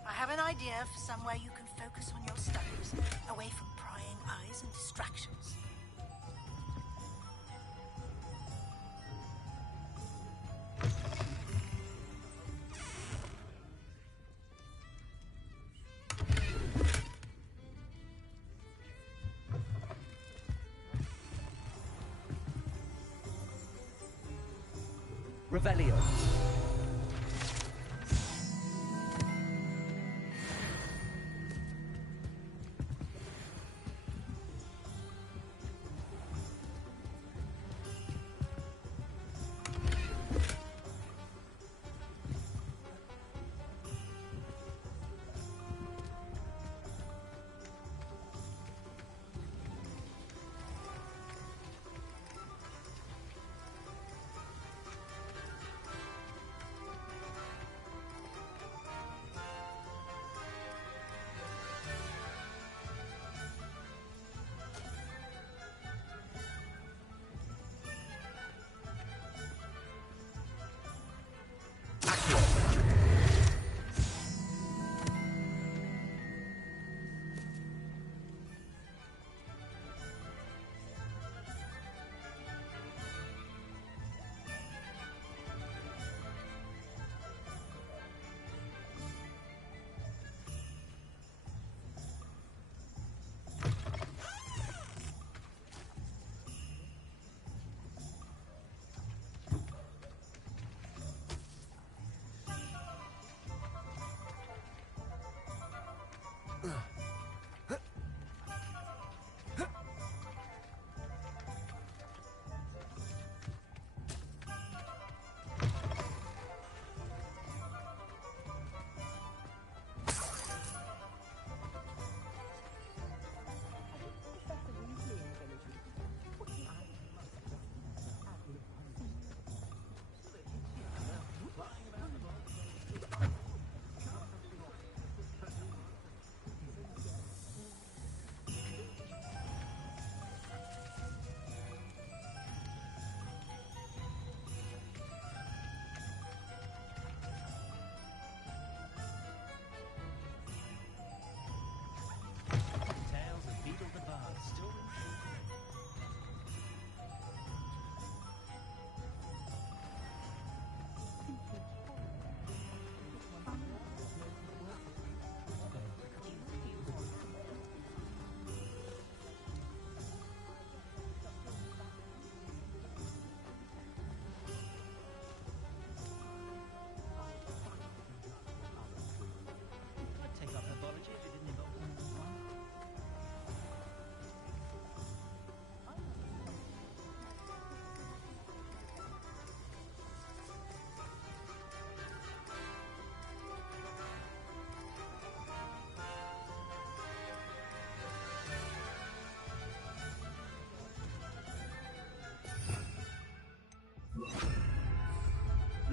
I have an idea for somewhere you can focus on your studies, away from prying eyes and distractions. Revelio.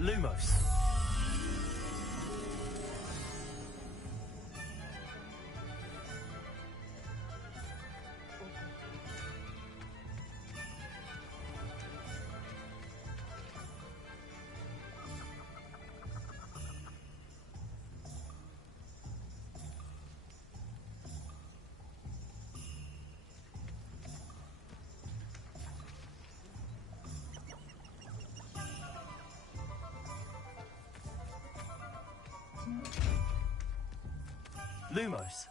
Lumos. Lumos.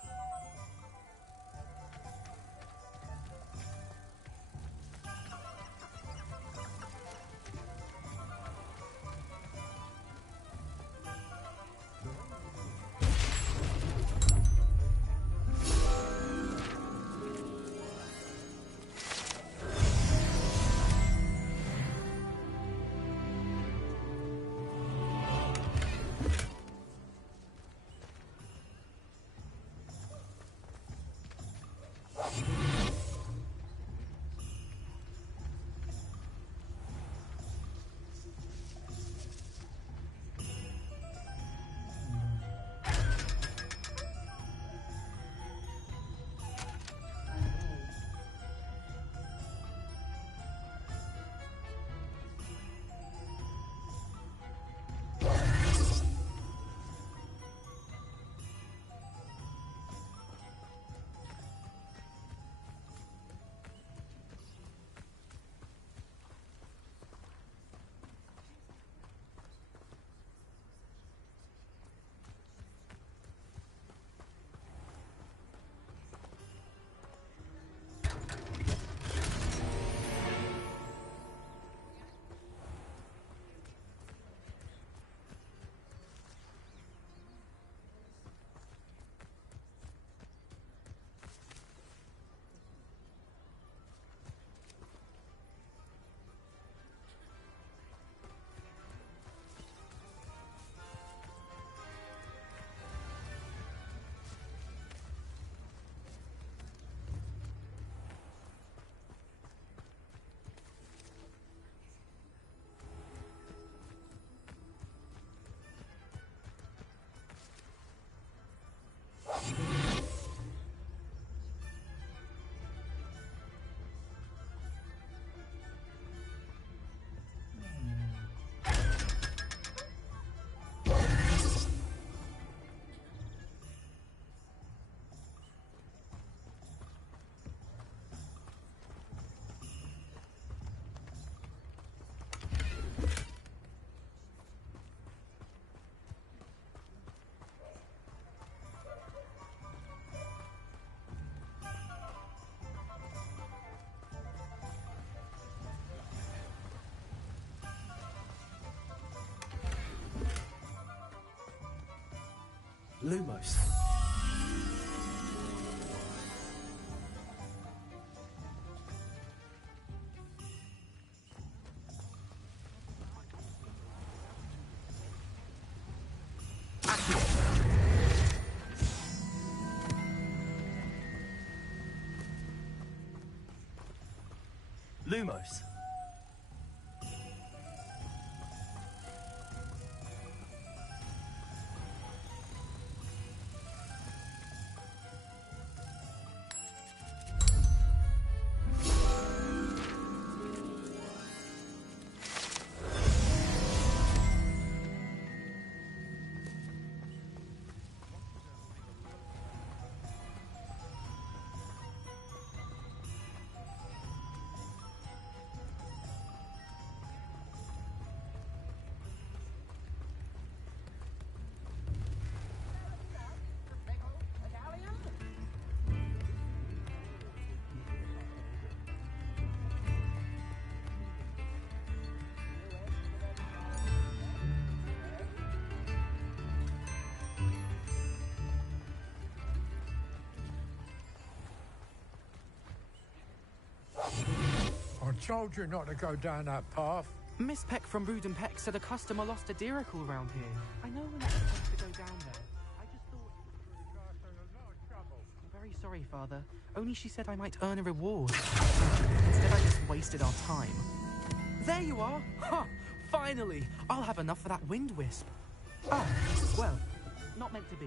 Lumos. Lumos. I told you not to go down that path. Miss Peck from Brood and Peck said a customer lost a diricle around here. I know we're not supposed to go down there. I just thought... I'm very sorry, Father. Only she said I might earn a reward. Instead, I just wasted our time. There you are! Ha! Finally! I'll have enough for that wind wisp. Ah, well, not meant to be.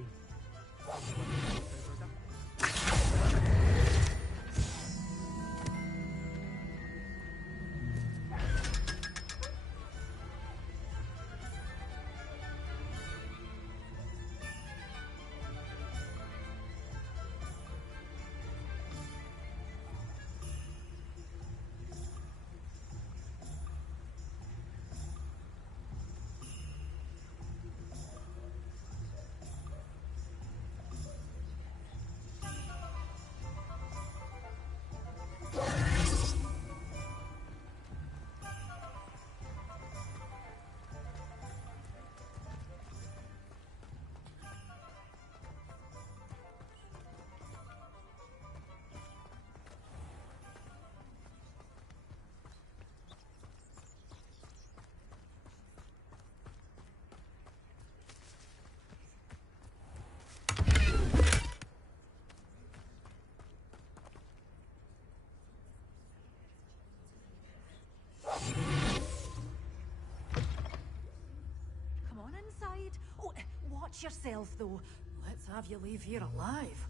Come on inside. Oh, watch yourself, though. Let's have you leave here alive.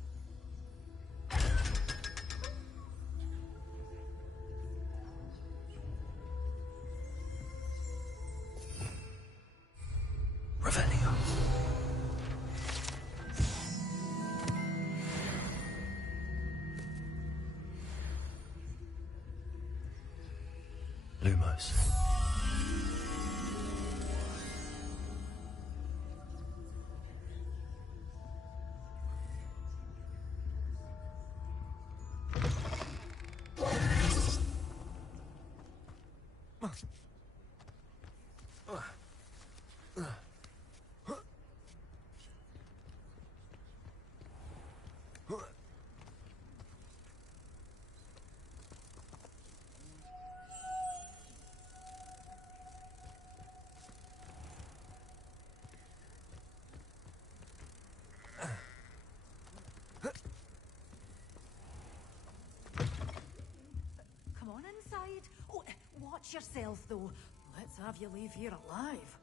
Revelio. Lumos. Come on inside. Oh, watch yourself, though. Let's have you leave here alive.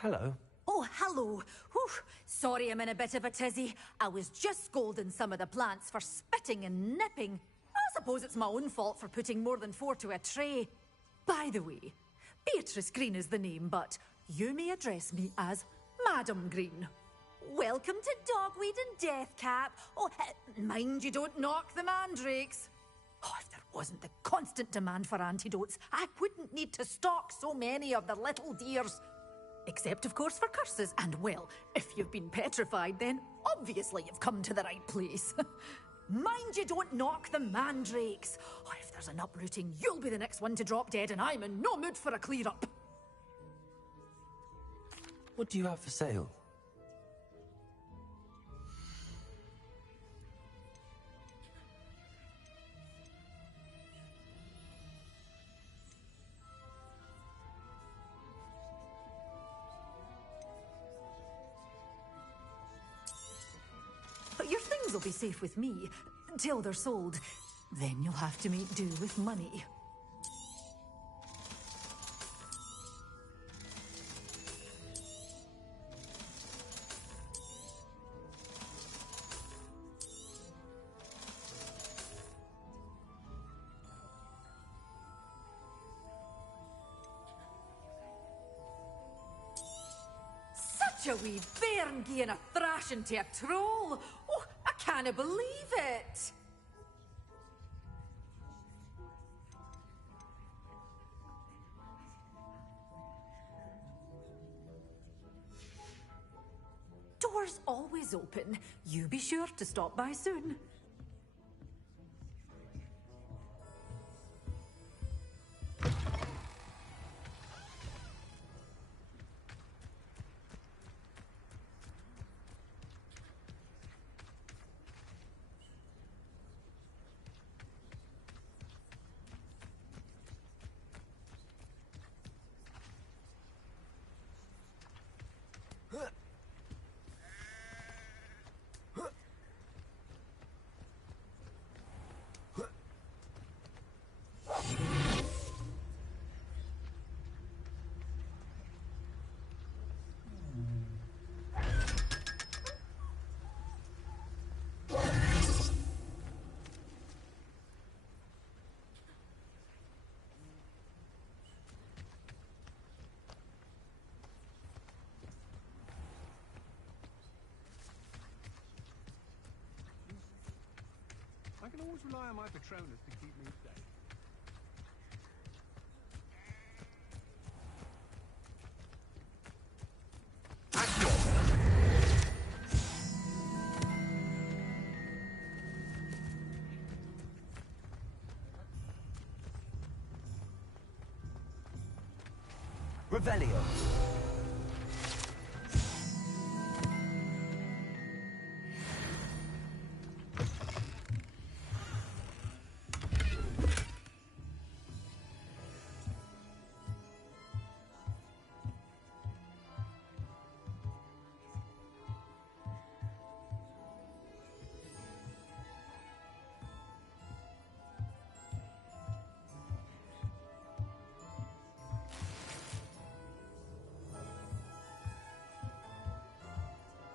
Hello. Oh, hello. Whew. Sorry I'm in a bit of a tizzy. I was just scolding some of the plants for spitting and nipping. I suppose it's my own fault for putting more than 4 to a tray. By the way, Beatrice Green is the name, but you may address me as Madam Green. Welcome to Dogweed and Deathcap. Oh, mind you don't knock the mandrakes. Oh, if there wasn't the constant demand for antidotes, I wouldn't need to stock so many of the little dears. Except, of course, for curses. And, well, if you've been petrified, then obviously you've come to the right place. Mind you don't knock the mandrakes. Oh, if there's an uprooting, you'll be the next one to drop dead, and I'm in no mood for a clear-up. What do you have for sale? Your things will be safe with me, till they're sold. Then you'll have to make do with money. Such a wee bairn gieing a thrashing to a troll. Oh, I can't believe it. Doors always open. You be sure to stop by soon. can always rely on my Patronus to keep me safe. Revelio.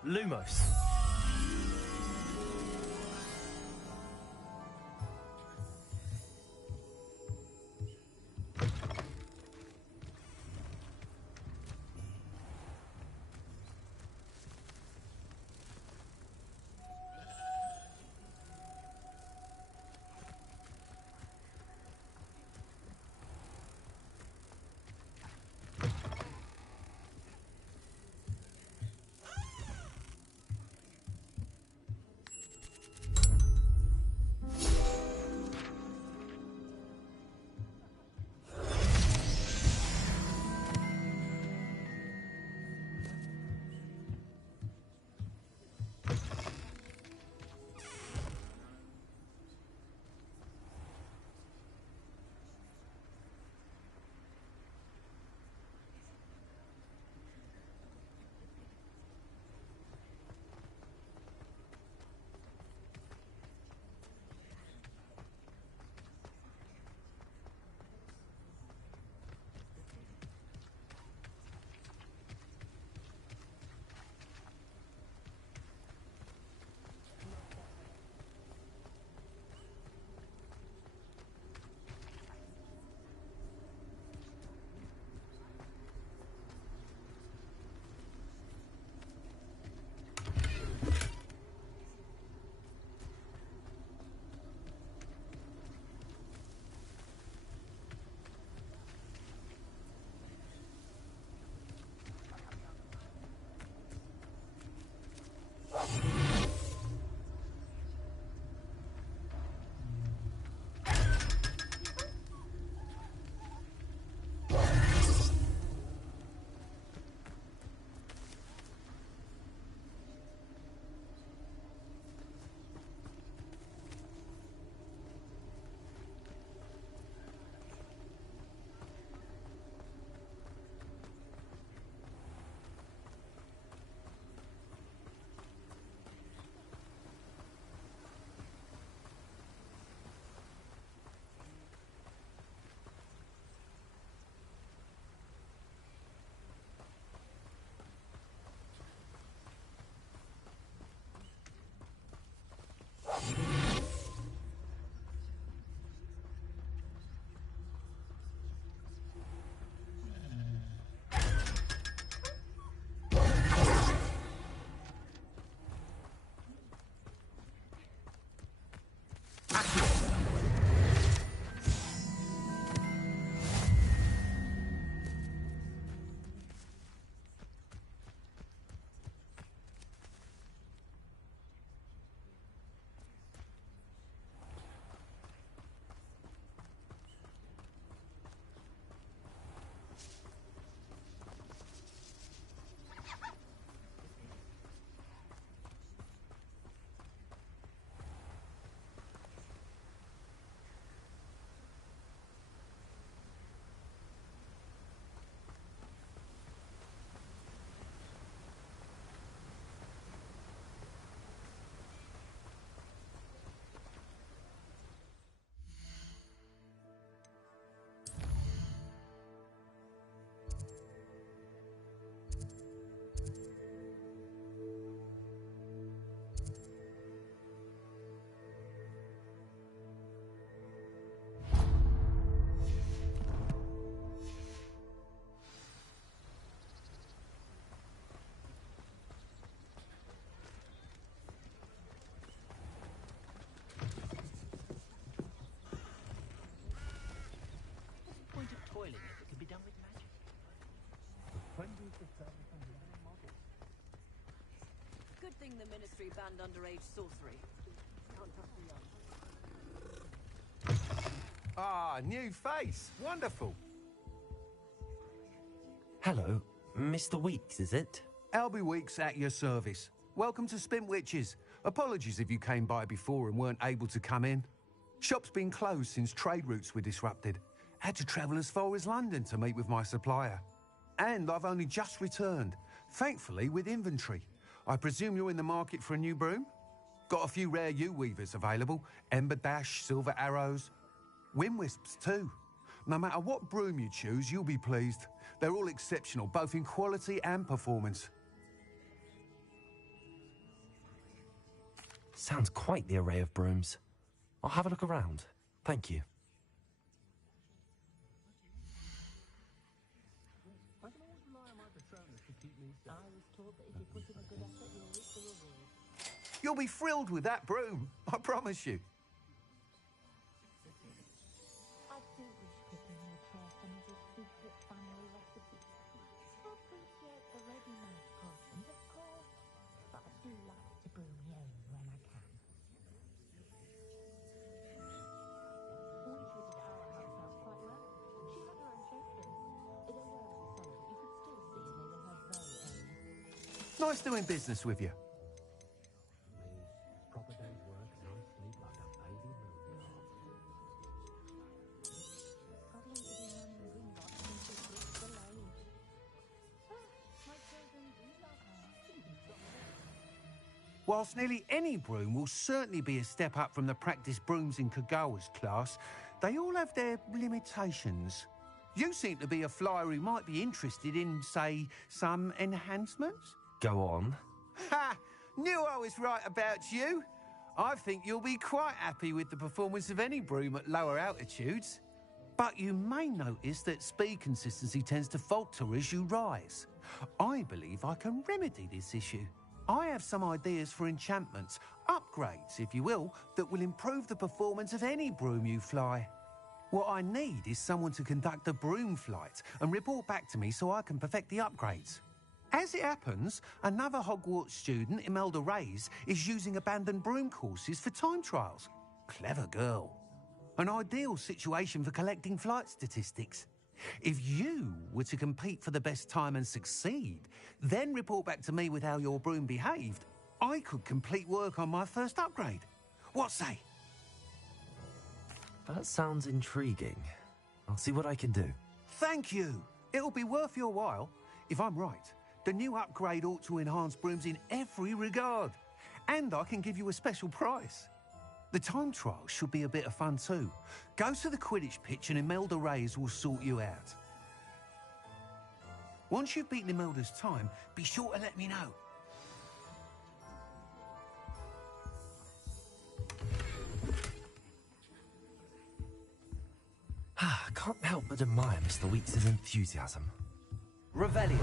Lumos. thing the Ministry banned underage sorcery. Ah, new face. Wonderful. Hello, Mr. Weeks, is it? Albie Weeks at your service. Welcome to Spint Witches. Apologies if you came by before and weren't able to come in. Shop's been closed since trade routes were disrupted. Had to travel as far as London to meet with my supplier. And I've only just returned, thankfully with inventory. I presume you're in the market for a new broom? Got a few rare yew-weavers available. Ember Dash, Silver Arrows. Wind Wisps too. No matter what broom you choose, you'll be pleased. They're all exceptional, both in quality and performance. Sounds quite the array of brooms. I'll have a look around. Thank you. You'll be thrilled with that broom, I promise you. Nice doing business with you. Whilst nearly any broom will certainly be a step up from the practice brooms in Kagawa's class, they all have their limitations. You seem to be a flyer who might be interested in, say, some enhancements? Go on. Ha! Knew I was right about you. I think you'll be quite happy with the performance of any broom at lower altitudes. But you may notice that speed consistency tends to falter as you rise. I believe I can remedy this issue. I have some ideas for enchantments, upgrades, if you will, that will improve the performance of any broom you fly. What I need is someone to conduct a broom flight and report back to me so I can perfect the upgrades. As it happens, another Hogwarts student, Imelda Reyes, is using abandoned broom courses for time trials. Clever girl. An ideal situation for collecting flight statistics. If you were to compete for the best time and succeed, then report back to me with how your broom behaved, I could complete work on my first upgrade. What say? That sounds intriguing. I'll see what I can do. Thank you. It'll be worth your while. If I'm right, the new upgrade ought to enhance brooms in every regard. And I can give you a special price. The time trial should be a bit of fun too. Go to the Quidditch pitch and Imelda Reyes will sort you out. Once you've beaten Imelda's time, be sure to let me know. I can't help but admire Mr. Weeks' enthusiasm. Revelio.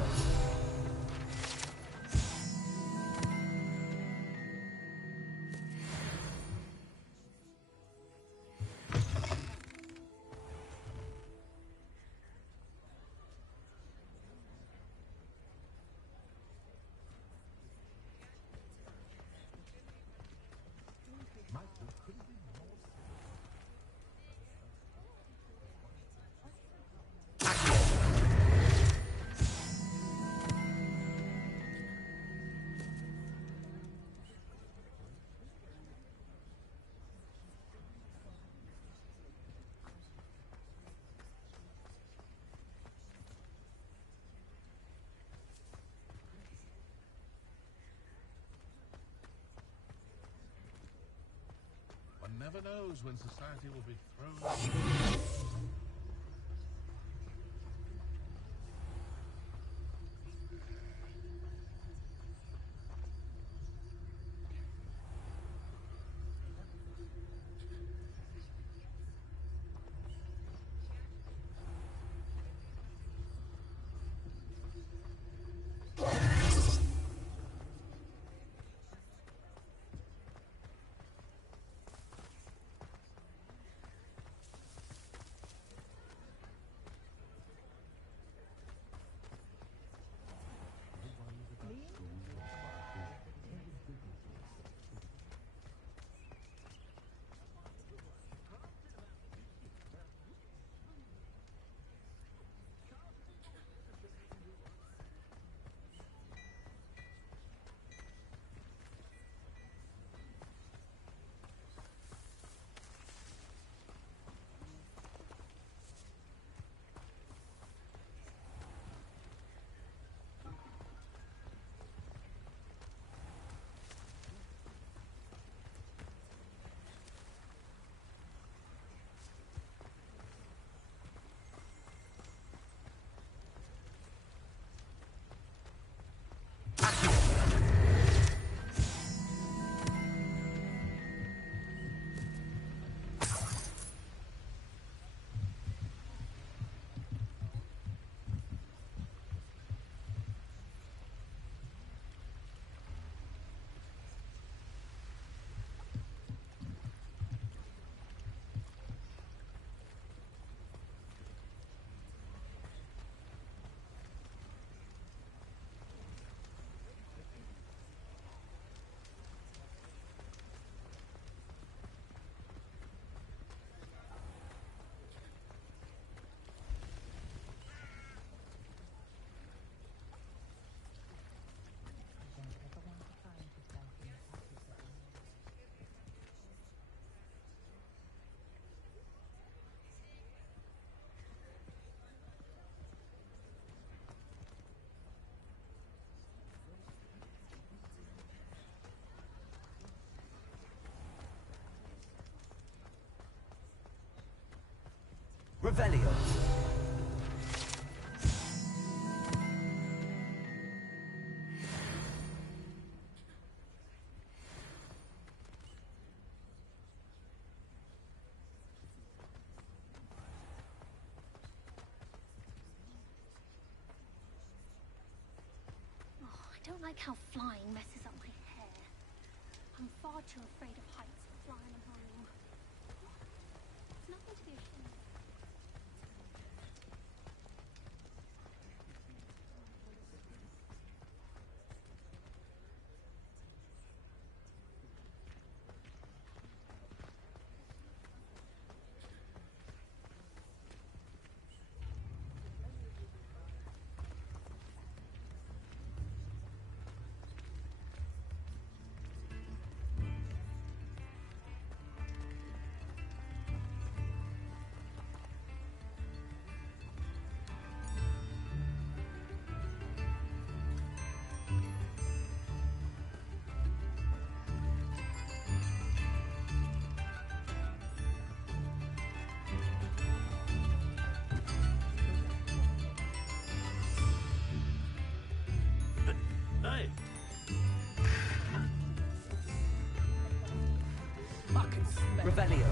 One never knows when society will be thrown. Revelio. I don't like how flying messes up my hair. I'm far too afraid of heights for flying a broom. It's nothing to be ashamed of. Hey! Revelio.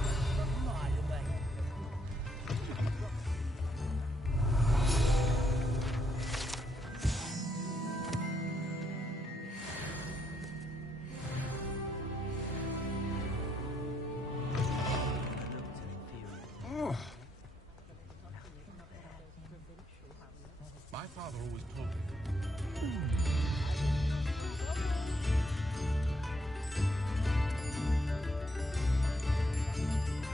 My father always told me.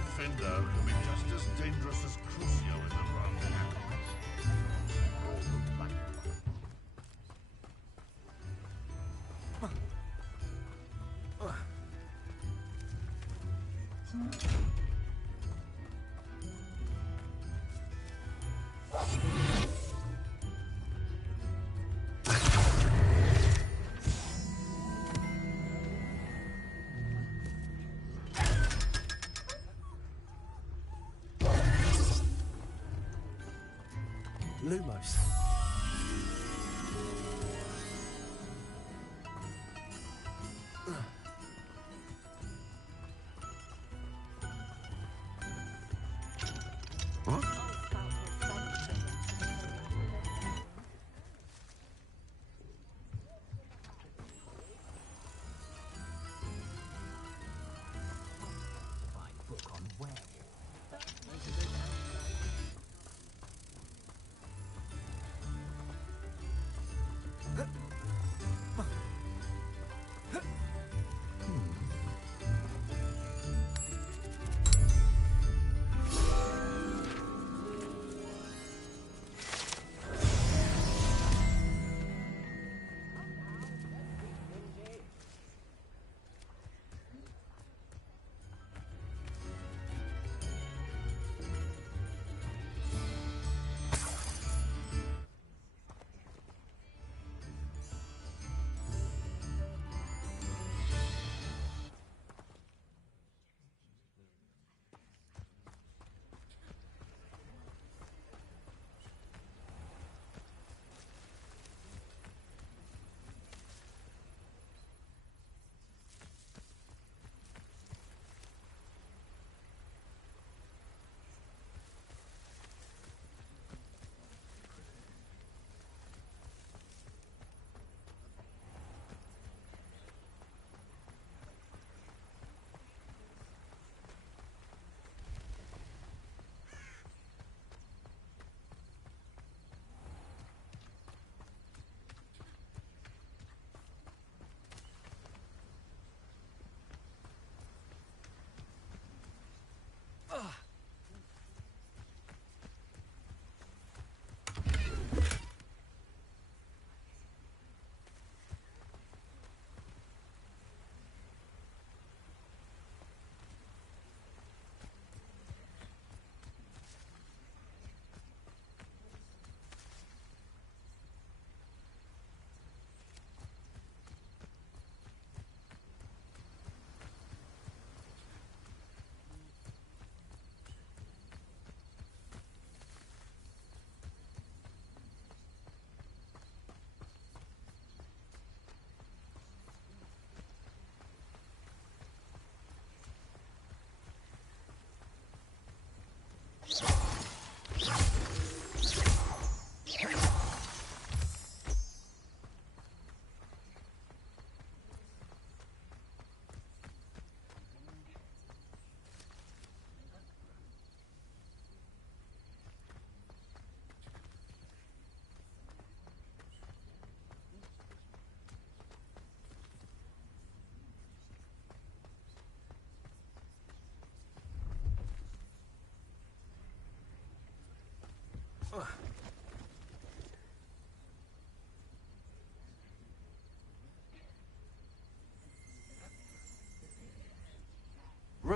Defender can be just as dangerous as Crucio in the run. Lumos.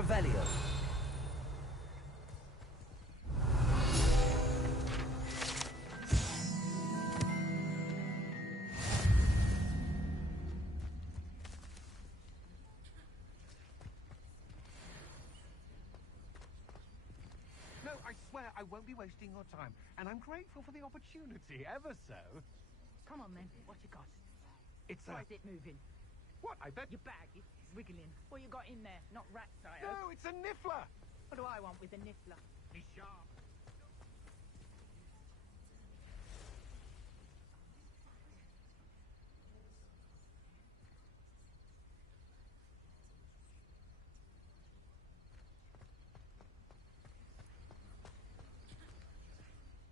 Revelio. No, I swear I won't be wasting your time, and I'm grateful for the opportunity, ever so. Come on, then. What you got? It's Why is it moving? What, I bet? Your bag is wiggling. What you got in there? Not rats, I No, hope. it's a niffler! What do I want with a niffler? He's sharp.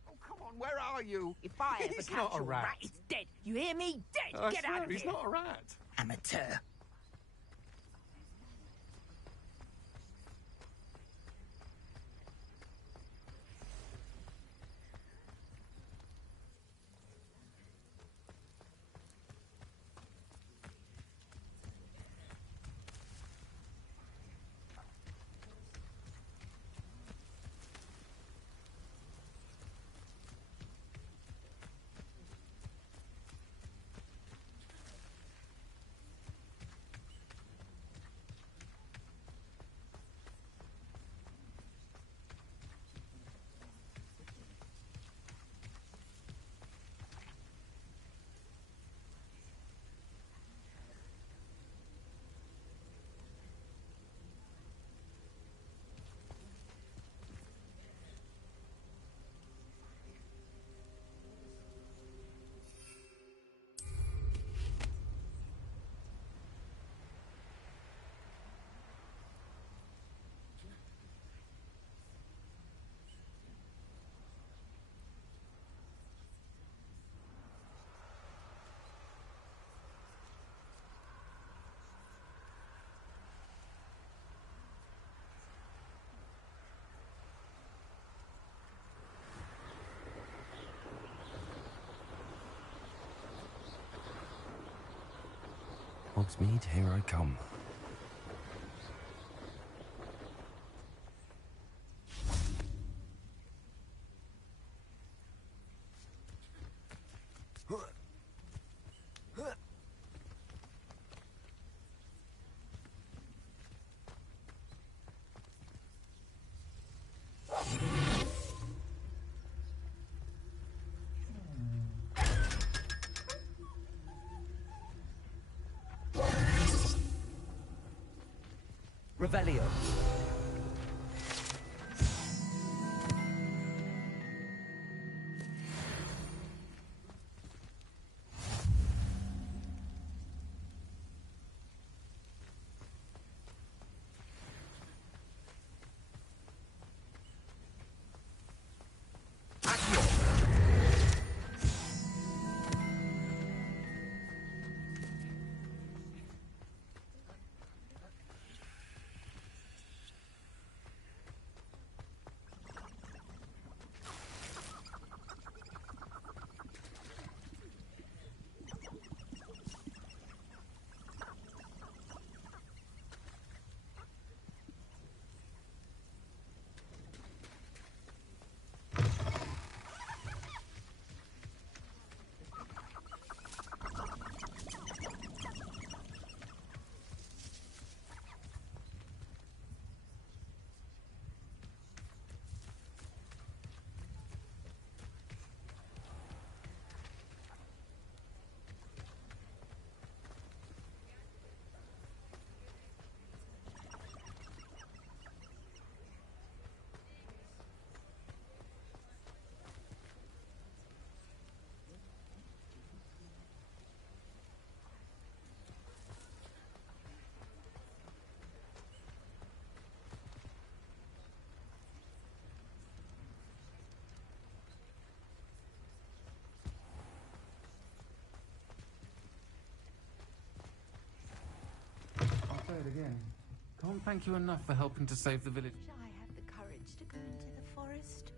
Oh, come on, where are you? If I ever He's catch not a your rat. it's dead. You hear me? Dead! I Get swear, out of he's here! not a rat. Amateur. Hogsmeade, here I come. Revelio. Say it again. Can't thank you enough for helping to save the village. Shall I have the courage to go into the forest?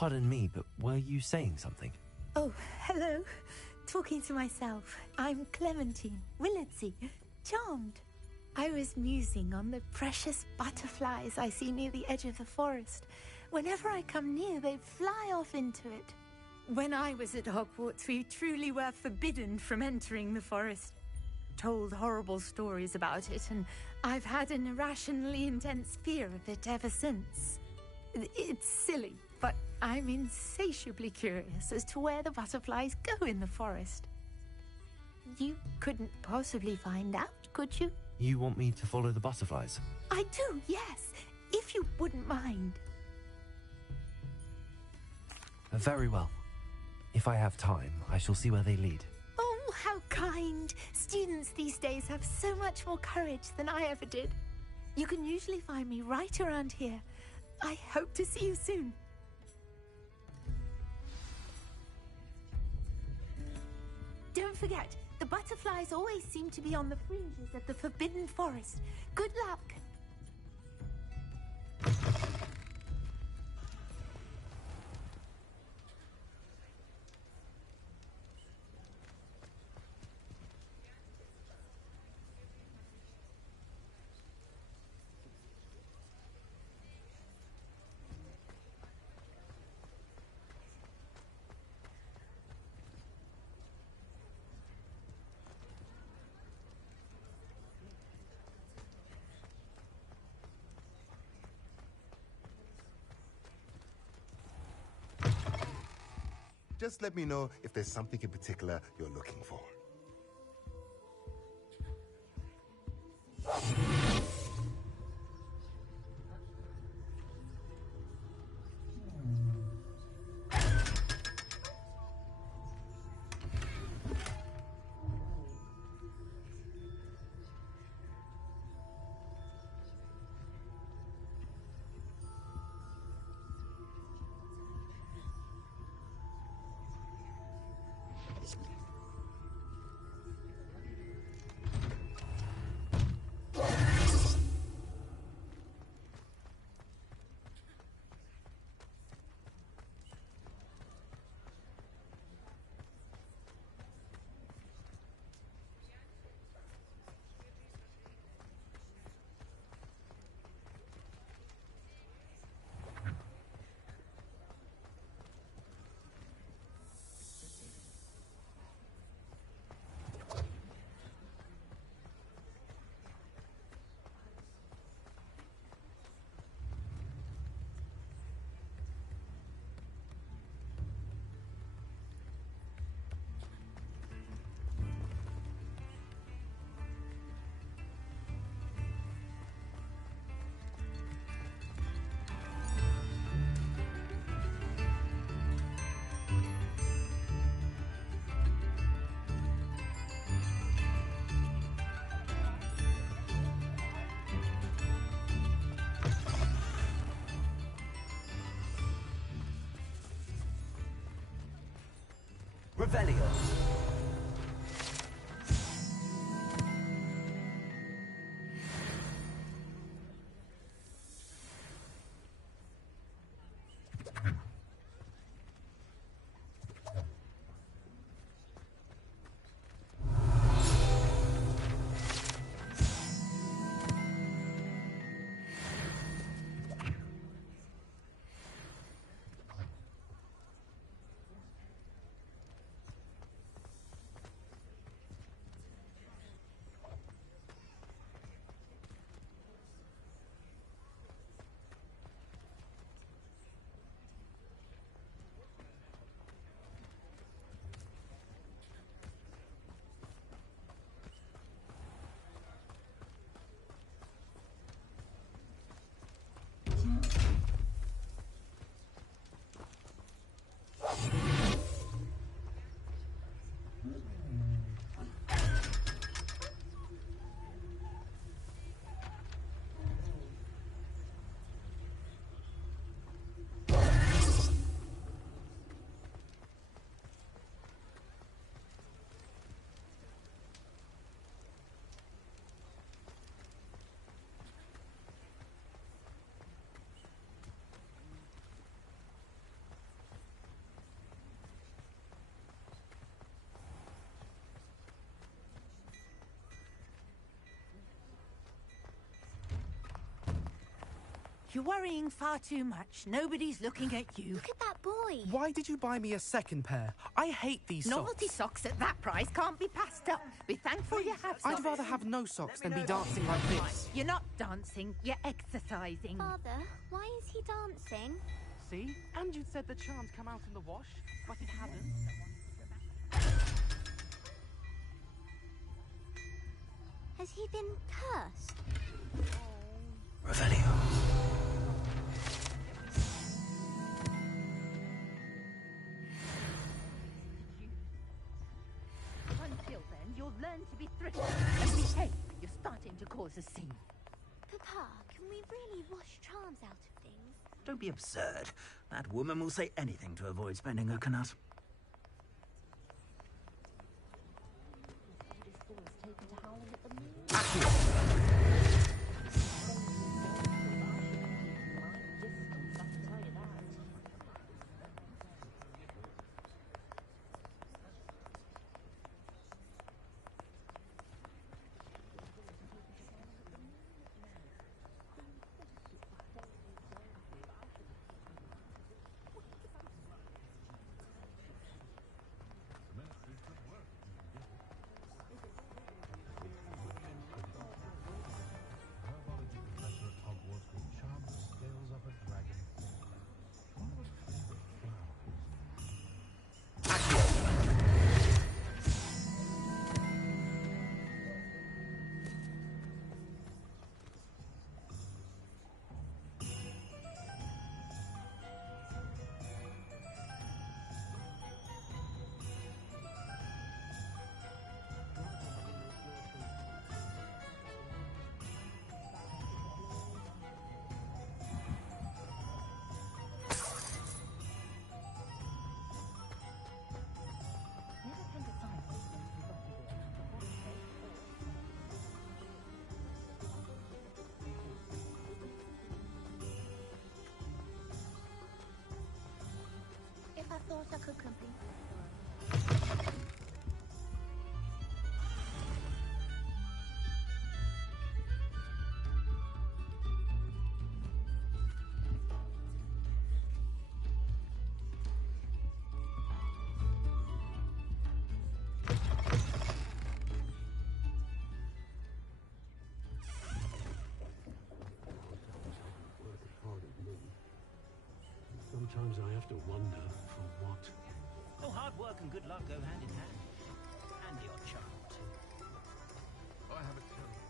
Pardon me, but were you saying something? Oh, hello. Talking to myself. I'm Clementine Willardsey. Charmed. I was musing on the precious butterflies I see near the edge of the forest. Whenever I come near, they fly off into it. When I was at Hogwarts, we truly were forbidden from entering the forest. Told horrible stories about it, and I've had an irrationally intense fear of it ever since. It's silly, but I'm insatiably curious as to where the butterflies go in the forest. You couldn't possibly find out, could you? You want me to follow the butterflies? I do, yes, if you wouldn't mind. Very well. If I have time, I shall see where they lead. Oh, how kind. Students these days have so much more courage than I ever did. You can usually find me right around here. I hope to see you soon. Don't forget, the butterflies always seem to be on the fringes of the Forbidden Forest. Good luck. Just let me know if there's something in particular you're looking for. Revelio. You're worrying far too much. Nobody's looking at you. Look at that boy. Why did you buy me a second pair? I hate these Novelty socks. socks at that price can't be passed up. Be thankful you have socks. I'd rather have no socks than be dancing like this. You're not dancing, you're exercising. Father, why is he dancing? See? And you'd said the charms come out in the wash, but it hasn't. Has he been cursed? Revelio. Until then, you'll learn to be thrifty and behave. You're starting to cause a scene. Papa, can we really wash charms out of things? Don't be absurd. That woman will say anything to avoid spending her canut. I thought I could complete. Sometimes I have to wonder for what. Oh, hard work and good luck go hand in hand. And your charm, too. I have a terrible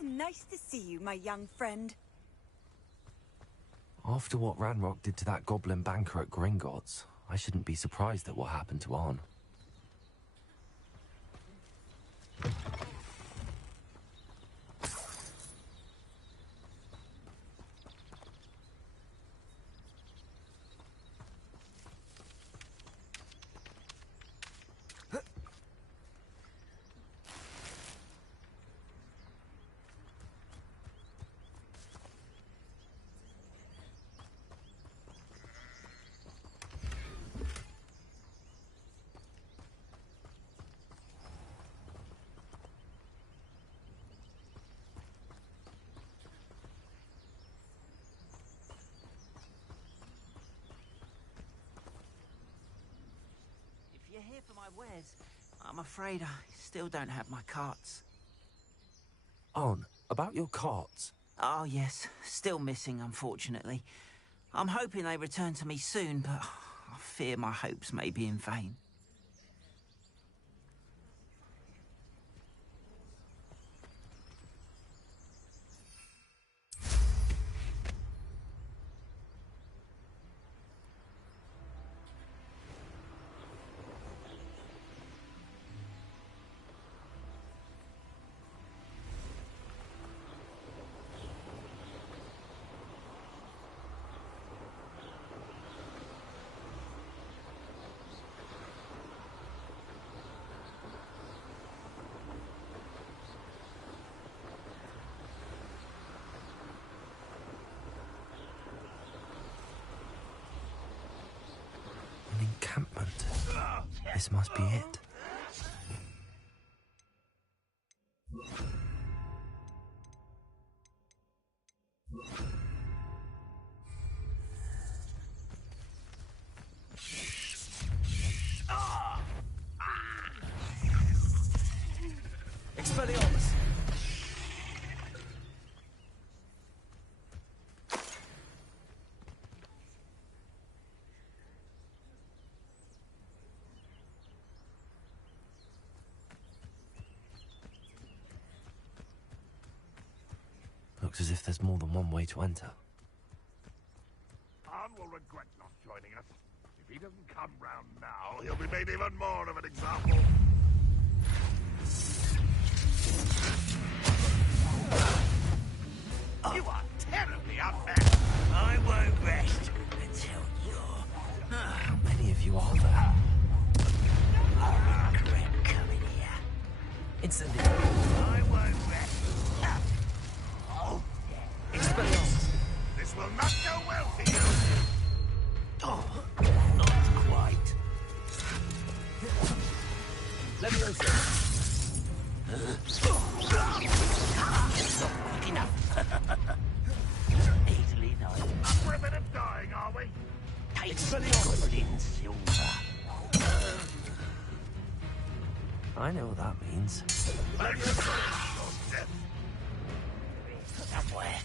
How nice to see you, my young friend. After what Ranrock did to that goblin banker at Gringotts, I shouldn't be surprised at what happened to Arn. If you're here for my wares, I'm afraid I still don't have my carts. Arn, about your carts. Oh, yes. Still missing, unfortunately. I'm hoping they return to me soon, but I fear my hopes may be in vain. An encampment. This must be it. Expelliarmus! Looks as if there's more than one way to enter. Arn will regret not joining us. If he doesn't come round now, he'll be made even more of an example. You are terribly unfair. I won't rest until you're... How many of you are there? I regret coming here. Incendiary. I won't rest. Expelliarmus! This will not go well for you. Oh, not quite. Leviosa. Not quick enough. Easily done. Up for a bit of dying, are we? Take goblin silver. I know what that means. Somewhere.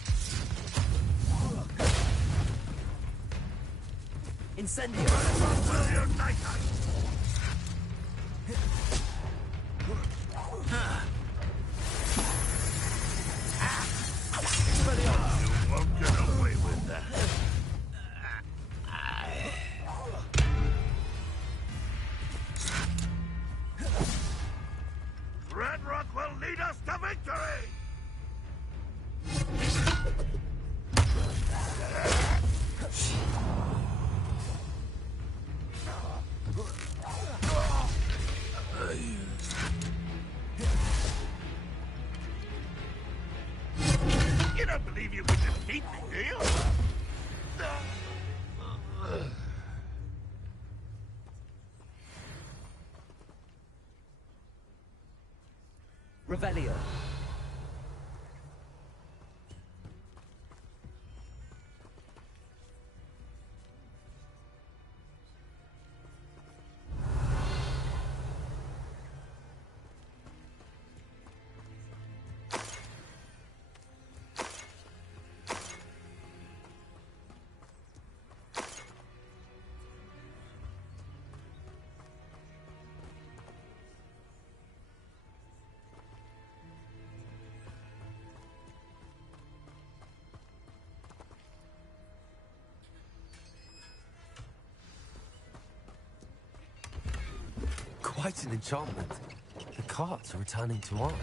Incendio! Will unite us? You won't get away with that. Ranrock will lead us to victory! You don't believe you can defeat me, do you? Revelio. quite an enchantment. The carts are returning to mine.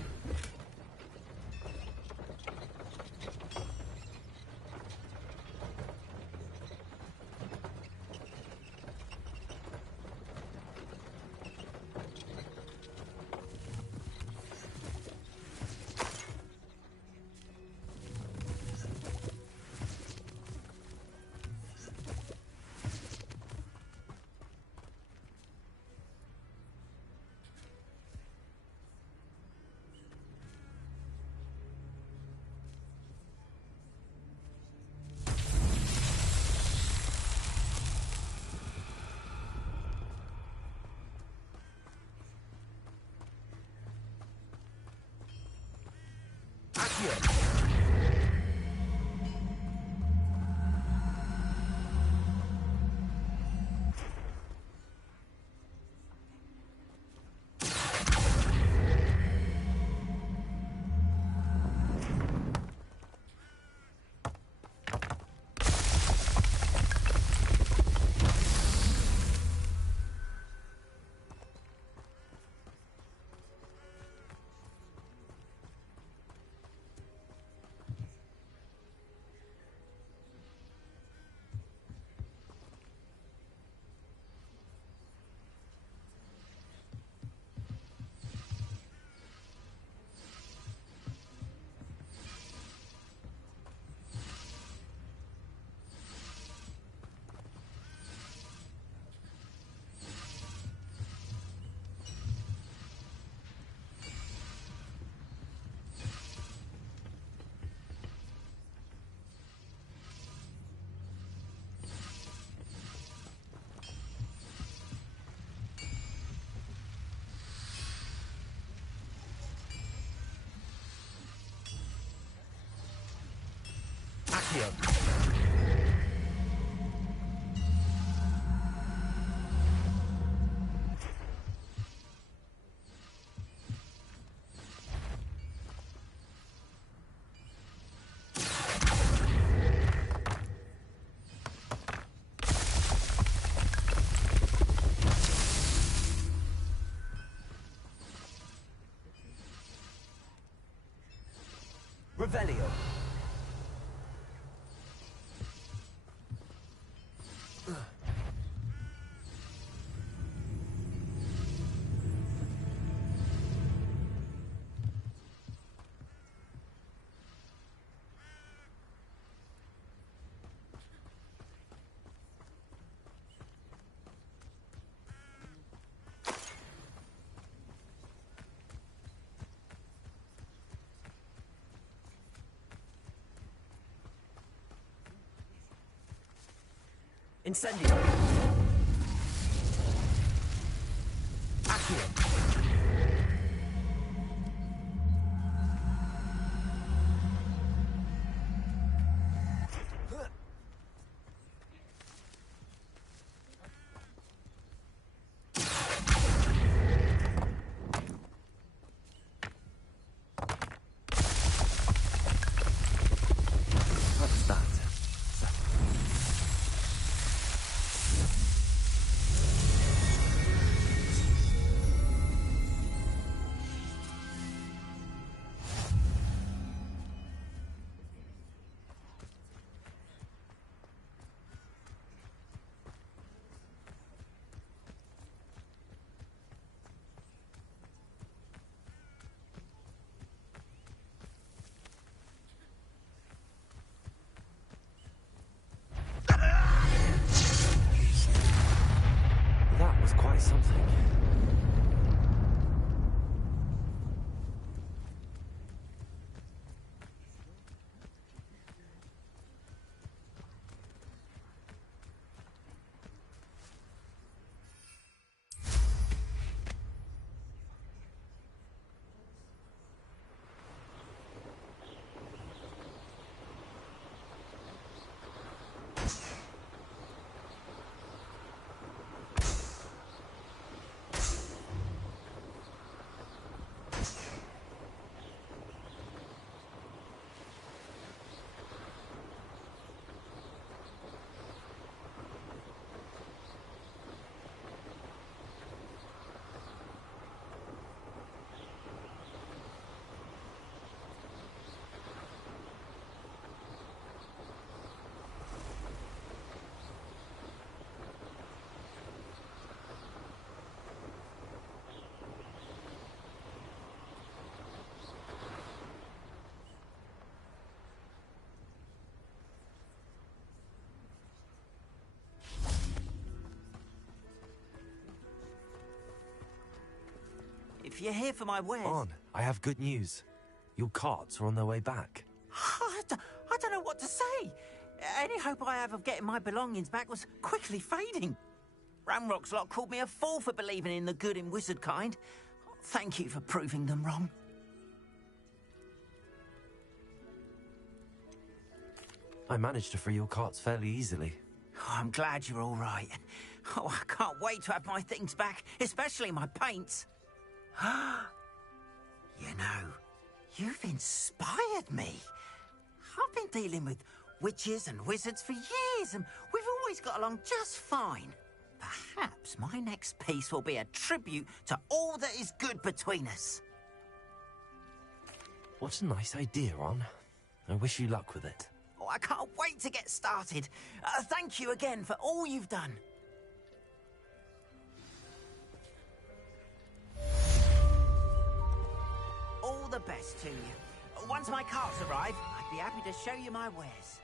Revelio. Incendio. Accio. What's that? if you're here for my wares... On, I have good news. Your carts are on their way back. I don't know what to say. Any hope I have of getting my belongings back was quickly fading. Ramrock's lot called me a fool for believing in the good in wizard kind. Thank you for proving them wrong. I managed to free your carts fairly easily. Oh, I'm glad you're all right. Oh, I can't wait to have my things back, especially my paints. You know, you've inspired me. I've been dealing with witches and wizards for years, and we've always got along just fine. Perhaps my next piece will be a tribute to all that is good between us. What a nice idea, Ron. I wish you luck with it. Oh, I can't wait to get started. Thank you again for all you've done. All the best to you. Once my carts arrive, I'd be happy to show you my wares.